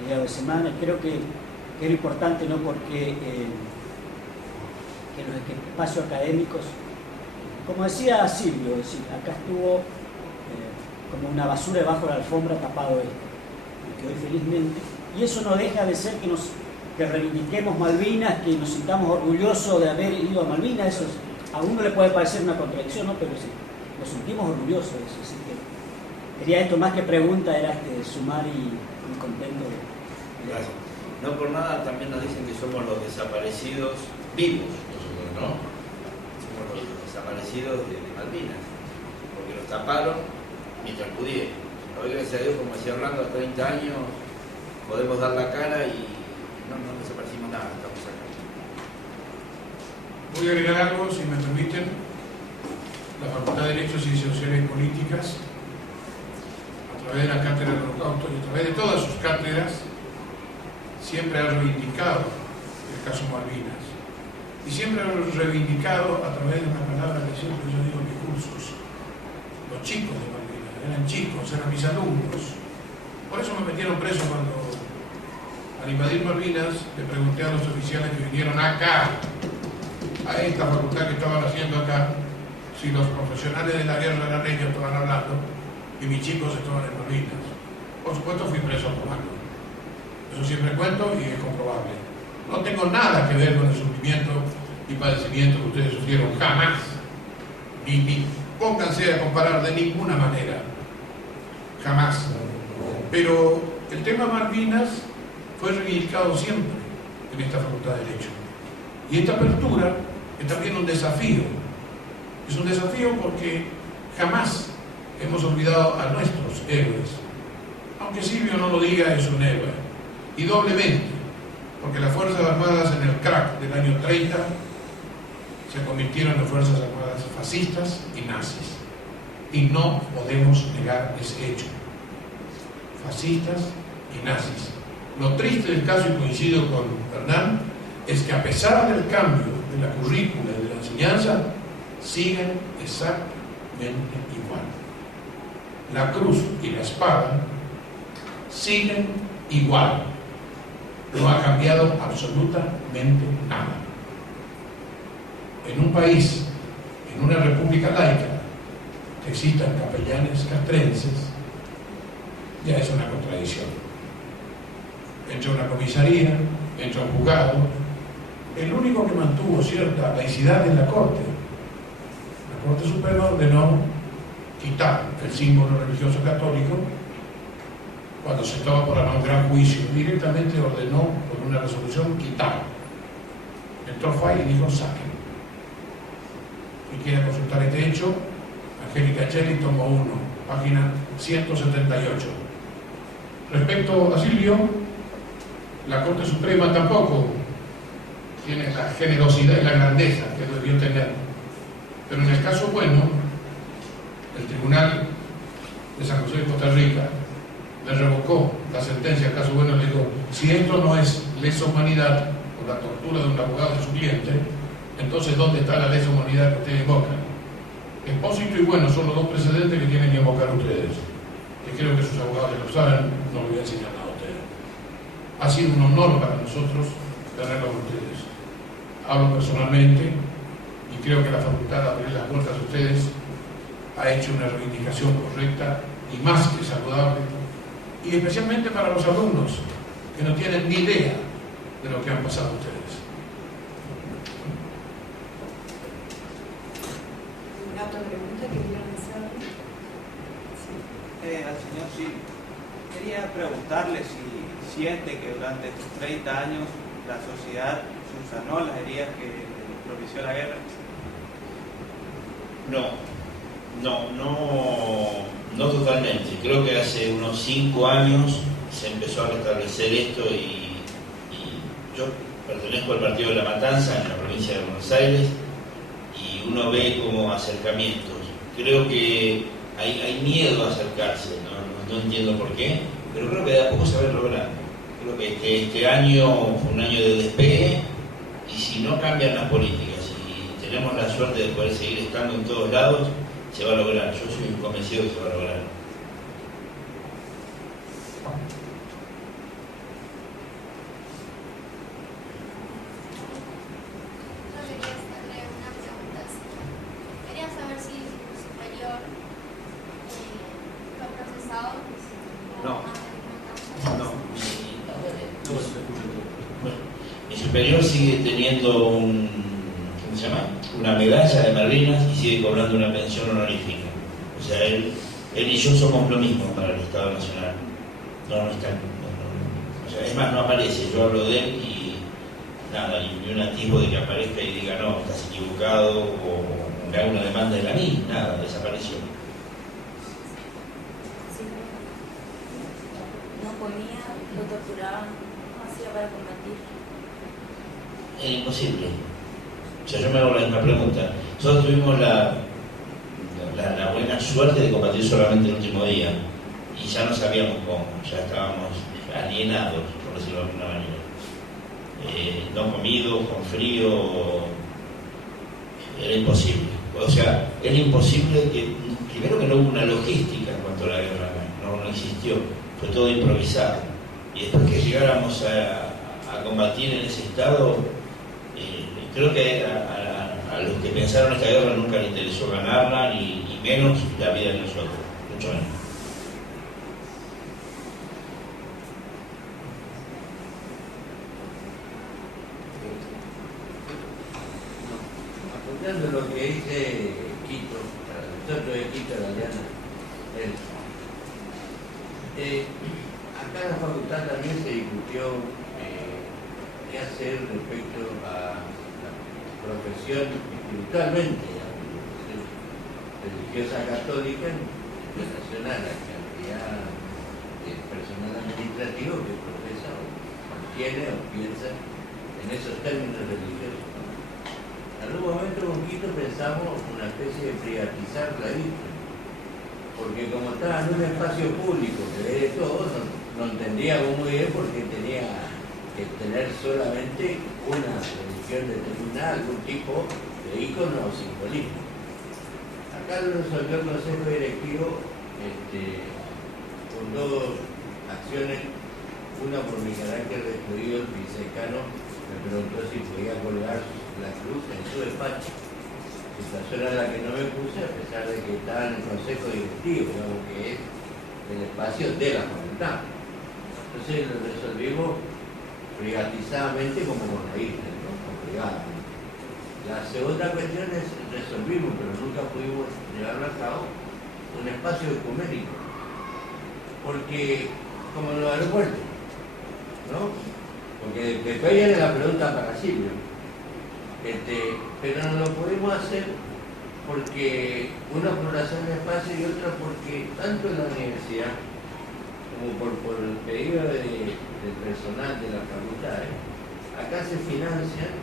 mediados de semana. Creo que es importante, ¿no? Porque que los espacios académicos, como decía Silvio, es decir, acá estuvo como una basura debajo de la alfombra tapado esto, y que hoy felizmente, y eso no deja de ser que reivindiquemos Malvinas, que nos sintamos orgullosos de haber ido a Malvinas. Eso a uno le puede parecer una contradicción, ¿no? Pero sí, nos sentimos orgullosos de eso. Así que quería esto, más que pregunta, era sumar y contento de Gracias. No por nada también nos dicen que somos los desaparecidos vivos, ¿no? Somos los desaparecidos de Malvinas, porque los taparon mientras pudieron. Hoy, gracias a Dios, como decía Orlando, a 30 años podemos dar la cara y no desaparecimos nada, estamos acá. Voy a agregar algo, si me permiten. La Facultad de Derecho, Ciencias Sociales y Políticas, a través de la Cátedra del Holocausto y a través de todas sus cátedras, siempre ha reivindicado el caso Malvinas. Y siempre ha reivindicado a través de una palabra que siempre yo digo en mis cursos: los chicos de Malvinas. Eran chicos, eran mis alumnos. Por eso me metieron preso cuando, al invadir Malvinas, le pregunté a los oficiales que vinieron acá, a esta facultad que estaban haciendo acá, si los profesionales de la guerra eran ellos, estaban hablando, y mis chicos estaban en Malvinas. Por supuesto fui preso tomando. Eso siempre cuento y es comprobable. No tengo nada que ver con el sufrimiento y padecimiento que ustedes sufrieron, jamás. Ni pónganse a comparar de ninguna manera. Jamás. Pero el tema Malvinas fue reivindicado siempre en esta Facultad de Derecho. Y esta apertura es también un desafío. Es un desafío porque jamás hemos olvidado a nuestros héroes. Aunque Silvio no lo diga, es un héroe. Y doblemente, porque las Fuerzas Armadas en el crack del año 30 se convirtieron en Fuerzas Armadas fascistas y nazis. Y no podemos negar ese hecho. Fascistas y nazis. Lo triste del caso, y coincido con Hernán, es que a pesar del cambio de la currícula y de la enseñanza, siguen exactamente igual. La cruz y la espada siguen igual. No ha cambiado absolutamente nada. En un país, en una república laica, que existan capellanes castrenses, ya es una contradicción. Entra una comisaría, entra un juzgado. El único que mantuvo cierta laicidad es la Corte. La Corte Suprema ordenó quitar el símbolo religioso católico cuando se estaba por un gran juicio. Directamente ordenó con una resolución quitar. Entró Fay y dijo saquen. Si quiere consultar este hecho, Angélica Cheli, tomo 1, página 178. Respecto a Silvio, la Corte Suprema tampoco tiene la generosidad y la grandeza que debió tener. Pero en el caso bueno, el Tribunal de San José de Costa Rica le revocó la sentencia al caso bueno, le dijo, si esto no es lesa humanidad por la tortura de un abogado de su cliente, entonces ¿dónde está la lesa humanidad que ustedes invocan? Expósito y Bueno son los dos precedentes que tienen que invocar ustedes, que creo que sus abogados ya lo saben, no lo voy a enseñar nada a ustedes. Ha sido un honor para nosotros tenerlo con ustedes. Hablo personalmente y creo que la facultad de abrir las puertas a ustedes ha hecho una reivindicación correcta y más que saludable, y especialmente para los alumnos que no tienen ni idea de lo que han pasado ustedes. ¿Una otra pregunta que quieran hacer? Al señor sí. Quería preguntarle si siente que durante estos 30 años la sociedad subsanó las heridas que propició la guerra. No totalmente. Creo que hace unos 5 años se empezó a restablecer esto y yo pertenezco al partido de La Matanza en la provincia de Buenos Aires y uno ve como acercamientos. Creo que hay miedo a acercarse, no entiendo por qué, pero creo que de a poco se va a lograr. Creo que este año fue un año de despegue y si no cambian las políticas y tenemos la suerte de poder seguir estando en todos lados, se va a lograr. Yo soy convencido que se va a lograr. Superior sigue teniendo una medalla de Malvinas y sigue cobrando una pensión honorífica. O sea, él y yo somos lo mismo para el Estado Nacional. No está. O sea, es más, no aparece. Yo hablo de él y nada, y un atisbo de que aparezca y diga, no, estás equivocado, o me haga una demanda de la mí, nada, desapareció. ¿No comía, lo torturaban, no hacía para combatir? Es imposible. O sea, yo me hago la misma pregunta. Nosotros tuvimos la buena suerte de combatir solamente el último día y ya no sabíamos cómo, ya estábamos alienados, por decirlo de alguna manera. No comidos, con frío, era imposible. O sea, era imposible que, primero que no hubo una logística en cuanto a la guerra, no existió, fue todo improvisado. Y después que llegáramos a combatir en ese estado, creo que a los que pensaron esta guerra nunca les interesó ganarla, ni menos la vida de nosotros, mucho menos. Apuntando lo que dice Quito, el doctor de Quito, la Diana, acá en la facultad también se discutió qué hacer respecto a la profesión espiritualmente. religiosa católica en relación a la cantidad de personal administrativo que profesa o mantiene o piensa en esos términos religiosos, ¿no? En algún momento con Quito pensamos una especie de privatizar la isla, porque como estaba en un espacio público que ve de todo, no entendíamos muy bien por qué tenía que tener solamente una religión determinada, algún tipo de ícono o simbolismo. Acá lo resolvió el Consejo Directivo con dos acciones, una por mi carácter de judío, el vicedecano me preguntó si podía colgar la cruz en su despacho, situación a la que no me puse a pesar de que estaba en el Consejo Directivo, digamos que es el espacio de la facultad. Entonces lo resolvimos privatizadamente como con la isla, ¿no? Con privada. La segunda cuestión es resolvimos, pero nunca pudimos llevarlo a cabo, un espacio ecuménico, porque como en los aeropuertos, ¿no? Porque después viene la pregunta para Silvio, pero no lo podemos hacer porque una por razón de espacio y otra porque tanto en la universidad como por el pedido del personal de las facultades, acá se financian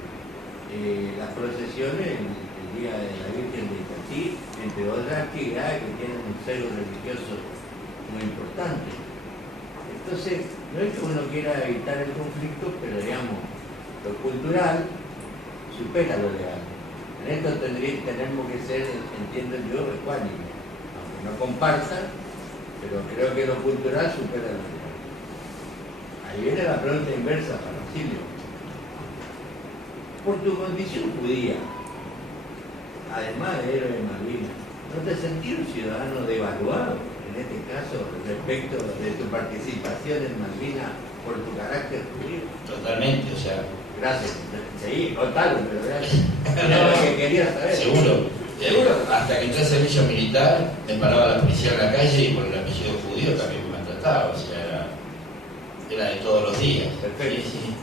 las procesiones el día de la Virgen de Itatí, entre otras actividades que tienen un sello religioso muy importante. Entonces, no es que uno quiera evitar el conflicto, pero digamos, lo cultural supera lo legal. En esto tenemos que ser, entiendo yo, ecuánimes, aunque no compartan, pero creo que lo cultural supera lo legal. Ahí viene la pregunta inversa para Silvio. Por tu condición judía, además de héroe de Malvinas, ¿no te sentís un ciudadano devaluado, en este caso, respecto de tu participación en Malvinas por tu carácter judío? Totalmente, o sea. Gracias. Sí, contalo, pero gracias. Era lo que quería saber. Seguro. Hasta que entré al servicio militar, me paraba la policía en la calle y por el apellido judío también me maltrataba, o sea, era de todos los días. Perfecto. Sí.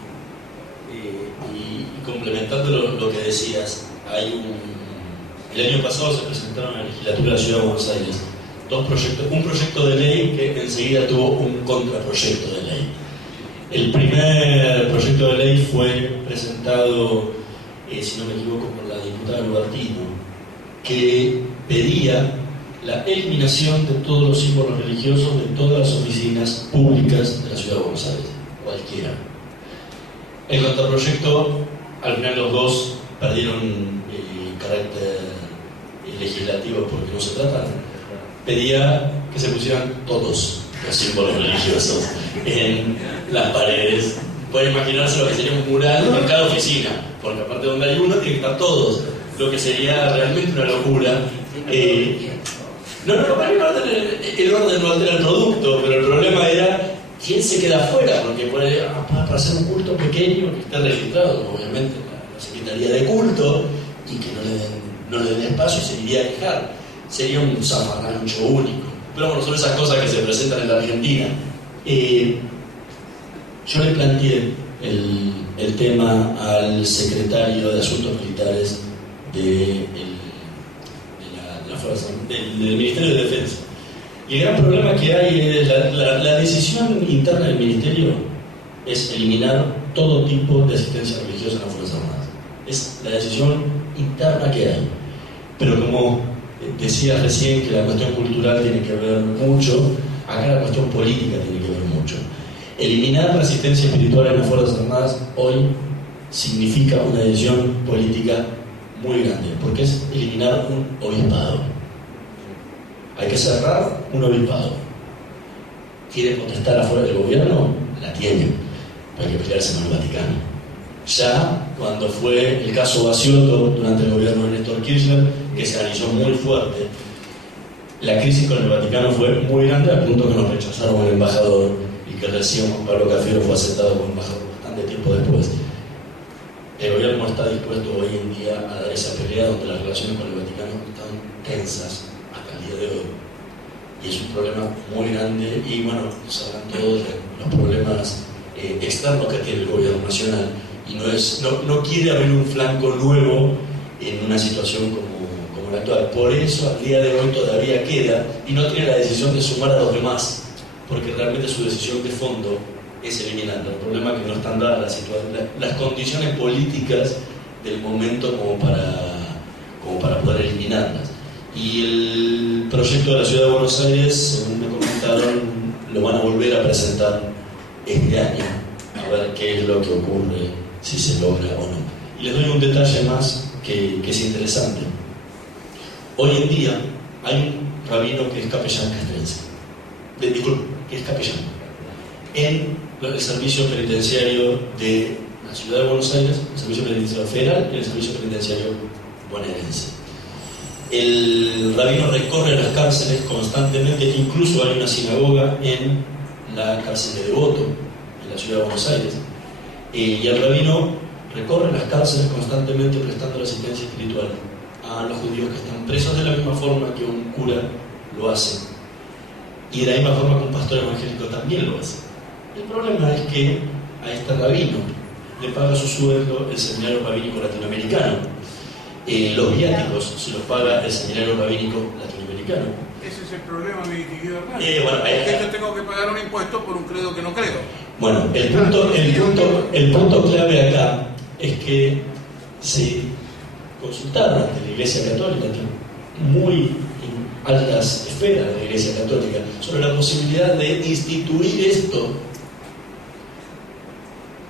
Y complementando lo que decías, el año pasado se presentaron en la legislatura de la Ciudad de Buenos Aires dos proyectos, un proyecto de ley que enseguida tuvo un contraproyecto de ley. El primer proyecto de ley fue presentado, si no me equivoco, por la diputada Lubertino, que pedía la eliminación de todos los símbolos religiosos de todas las oficinas públicas de la Ciudad de Buenos Aires, cualquiera. El contraproyecto, al final los dos perdieron carácter legislativo porque no se tratan. Pedía que se pusieran todos los símbolos religiosos en las paredes. Pueden imaginarse lo que sería un mural en cada oficina, porque aparte donde hay uno tiene que estar todos, lo que sería realmente una locura. Para mí el orden no altera el producto, pero el problema era quién se queda afuera, porque para hacer un culto pequeño que esté registrado, obviamente, la Secretaría de Culto, y que no le den espacio, se iría a dejar. Sería un zafarrancho único. Pero bueno, son esas cosas que se presentan en la Argentina. Yo le planteé el tema al secretario de Asuntos Militares del Ministerio de Defensa. Y el gran problema que hay es la decisión interna del Ministerio es eliminar todo tipo de asistencia religiosa en las Fuerzas Armadas. Es la decisión interna que hay. Pero como decía recién que la cuestión cultural tiene que ver mucho, acá la cuestión política tiene que ver mucho. Eliminar la asistencia espiritual en las Fuerzas Armadas hoy significa una decisión política muy grande, porque es eliminar un obispado. Hay que cerrar un obispado. ¿Quiere potestad afuera del gobierno? La tiene. Hay que pelearse con el Vaticano. Ya cuando fue el caso Basioto durante el gobierno de Néstor Kirchner, que se analizó muy fuerte, la crisis con el Vaticano fue muy grande al punto que nos rechazaron al embajador y que recién Juan Pablo Cafiero fue aceptado como embajador bastante tiempo después. El gobierno está dispuesto hoy en día a dar esa pelea donde las relaciones con el Vaticano están tensas hasta el día de hoy. Y es un problema muy grande y bueno, sabrán todos los problemas externos que tiene el gobierno nacional y no quiere abrir un flanco nuevo en una situación como que actuar. Por eso al día de hoy todavía queda y no tiene la decisión de sumar a los demás, porque realmente su decisión de fondo es eliminarlo. El problema es que no están dadas las condiciones políticas del momento como para poder eliminarlas. Y el proyecto de la Ciudad de Buenos Aires, según me comentaron, lo van a volver a presentar este año, a ver qué es lo que ocurre, si se logra o no. Y les doy un detalle más que es interesante. Hoy en día hay un rabino que es capellán castrense, que es capellán en el servicio penitenciario de la Ciudad de Buenos Aires, el servicio penitenciario federal y el servicio penitenciario bonaerense. El rabino recorre las cárceles constantemente, incluso hay una sinagoga en la cárcel de Devoto, en la Ciudad de Buenos Aires, y el rabino recorre las cárceles constantemente prestando la asistencia espiritual a los judíos que están presos de la misma forma que un cura lo hace, y de la misma forma que un pastor evangélico también lo hace. El problema es que a este rabino le paga su sueldo el Seminario Rabínico Latinoamericano. Los viáticos se los paga el Seminario Rabínico Latinoamericano. Ese es el problema, mi querido hermano. Porque yo tengo que pagar un impuesto por un credo que no creo. Bueno, el punto clave acá es que se consultaron ante la Iglesia Católica, muy en altas esferas de la Iglesia Católica, sobre la posibilidad de instituir esto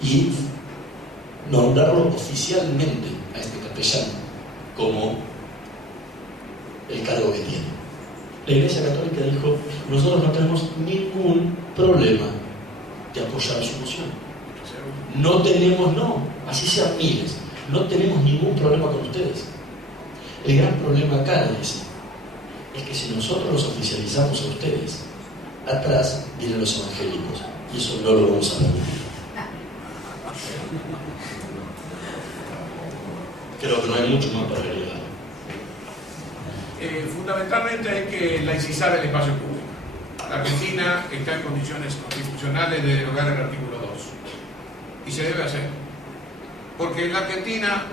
y nombrarlo oficialmente a este capellán como el cargo que tiene. La Iglesia Católica dijo: nosotros no tenemos ningún problema de apoyar su moción. No tenemos, así sean miles, no tenemos ningún problema con ustedes. El gran problema acá, dice, es que si nosotros los oficializamos a ustedes, atrás vienen los evangélicos, y eso no lo vamos a permitir. Creo que no hay mucho más para agregar. Fundamentalmente hay que laicizar el espacio público. La Argentina está en condiciones constitucionales de derogar el artículo 2. Y se debe hacer. Porque en la Argentina,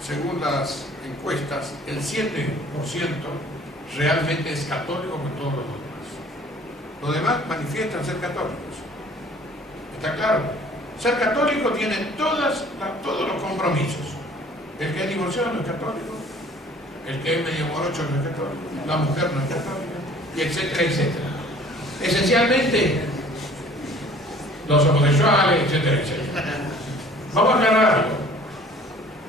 según las encuestas, el 7% realmente es católico con todos los demás. Los demás manifiestan ser católicos. ¿Está claro? Ser católico tiene todos los compromisos. El que es divorciado no es católico, el que es medio morocho no es católico, la mujer no es católica, y etcétera, etcétera. Esencialmente, los homosexuales, etcétera, etcétera. Vamos a aclararlo.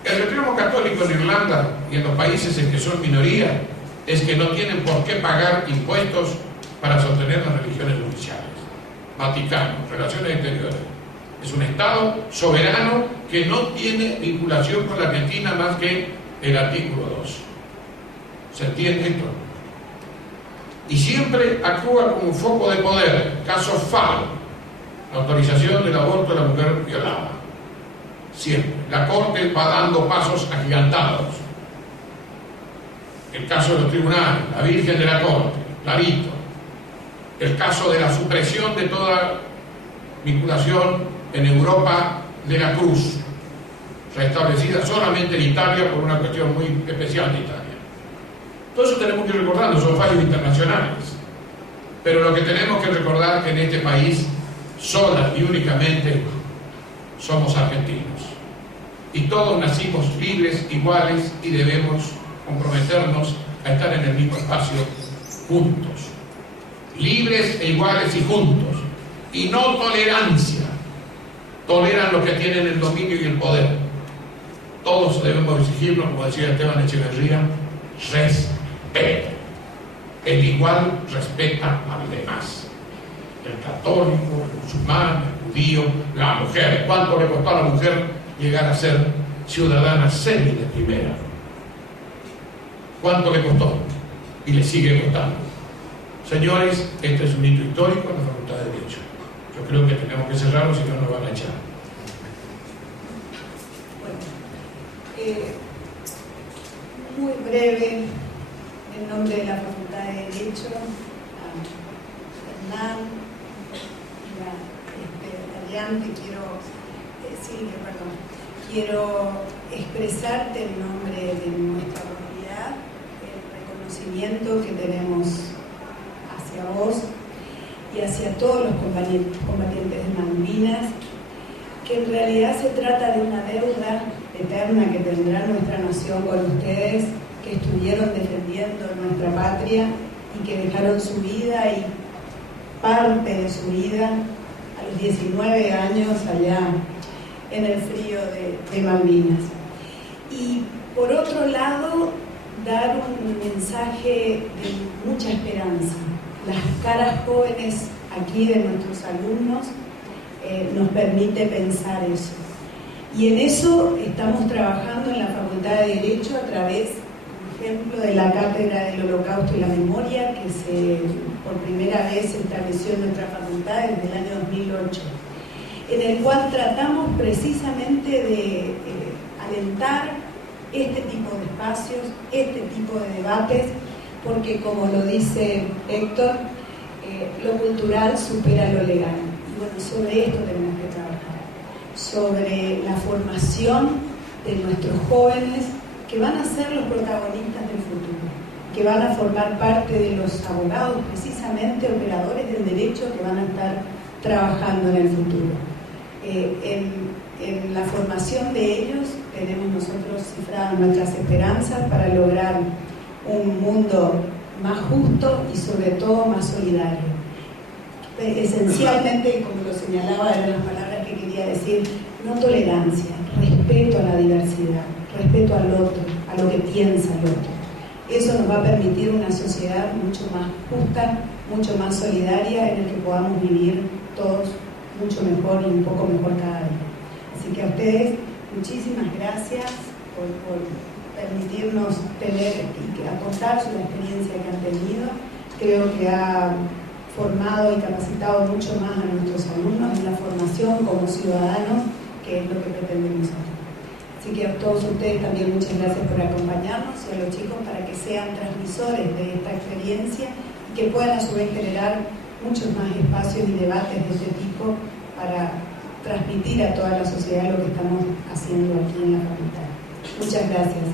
El reclamo católico en Irlanda y en los países en que son minoría es que no tienen por qué pagar impuestos para sostener las religiones oficiales. Vaticano, relaciones exteriores. Es un Estado soberano que no tiene vinculación con la Argentina más que el artículo 2. ¿Se entiende esto? Y siempre actúa como un foco de poder. Caso FAL, la autorización del aborto de la mujer violada. Siempre. La Corte va dando pasos agigantados. El caso de los tribunales, la Virgen de la Corte, clarito. El caso de la supresión de toda vinculación en Europa de la cruz, restablecida solamente en Italia por una cuestión muy especial de Italia. Todo eso tenemos que ir recordando, son fallos internacionales. Pero lo que tenemos que recordar es que en este país, sola y únicamente, somos argentinos. Y todos nacimos libres, iguales, y debemos comprometernos a estar en el mismo espacio juntos. Libres e iguales y juntos. Y no tolerancia. Toleran los que tienen el dominio y el poder. Todos debemos exigirnos, como decía Esteban Echeverría, respeto. El igual respeta al demás. El católico, el musulmán, el judío, la mujer. ¿Cuánto le costó a la mujer llegar a ser ciudadana semi de primera? ¿Cuánto le costó? Y le sigue costando. Señores, este es un hito histórico en la Facultad de Derecho. Yo creo que tenemos que cerrarlo, si no nos van a echar. Bueno, muy breve, en nombre de la Facultad de Derecho, a Hernán, Adrián, quiero expresarte en nombre de nuestra comunidad reconocimiento que tenemos hacia vos y hacia todos los combatientes de Malvinas, que en realidad se trata de una deuda eterna que tendrá nuestra nación con ustedes, que estuvieron defendiendo nuestra patria y que dejaron su vida y parte de su vida a los 19 años allá en el frío de Malvinas. Y por otro lado, dar un mensaje de mucha esperanza. Las caras jóvenes aquí de nuestros alumnos nos permite pensar eso. Y en eso estamos trabajando en la Facultad de Derecho a través, por ejemplo, de la Cátedra del Holocausto y la Memoria, que por primera vez se estableció en nuestra facultad desde el año 2008, en el cual tratamos precisamente de alentar este tipo de espacios, este tipo de debates, porque como lo dice Héctor, lo cultural supera lo legal. Y bueno, sobre esto tenemos que trabajar, sobre la formación de nuestros jóvenes que van a ser los protagonistas del futuro, que van a formar parte de los abogados, precisamente operadores del derecho que van a estar trabajando en el futuro. En la formación de ellos tenemos nosotros cifradas nuestras esperanzas para lograr un mundo más justo y sobre todo más solidario. Esencialmente, como lo señalaba, eran las palabras que quería decir: no tolerancia, respeto a la diversidad, respeto al otro, a lo que piensa el otro. Eso nos va a permitir una sociedad mucho más justa, mucho más solidaria, en la que podamos vivir todos mucho mejor y un poco mejor cada día. Así que a ustedes, muchísimas gracias por permitirnos tener y aportar su experiencia que han tenido. Creo que ha formado y capacitado mucho más a nuestros alumnos en la formación como ciudadanos, que es lo que pretendemos hacer. Así que a todos ustedes también muchas gracias por acompañarnos, y a los chicos para que sean transmisores de esta experiencia y que puedan a su vez generar muchos más espacios y debates de este tipo para transmitir a toda la sociedad lo que estamos haciendo aquí en la facultad. Muchas gracias.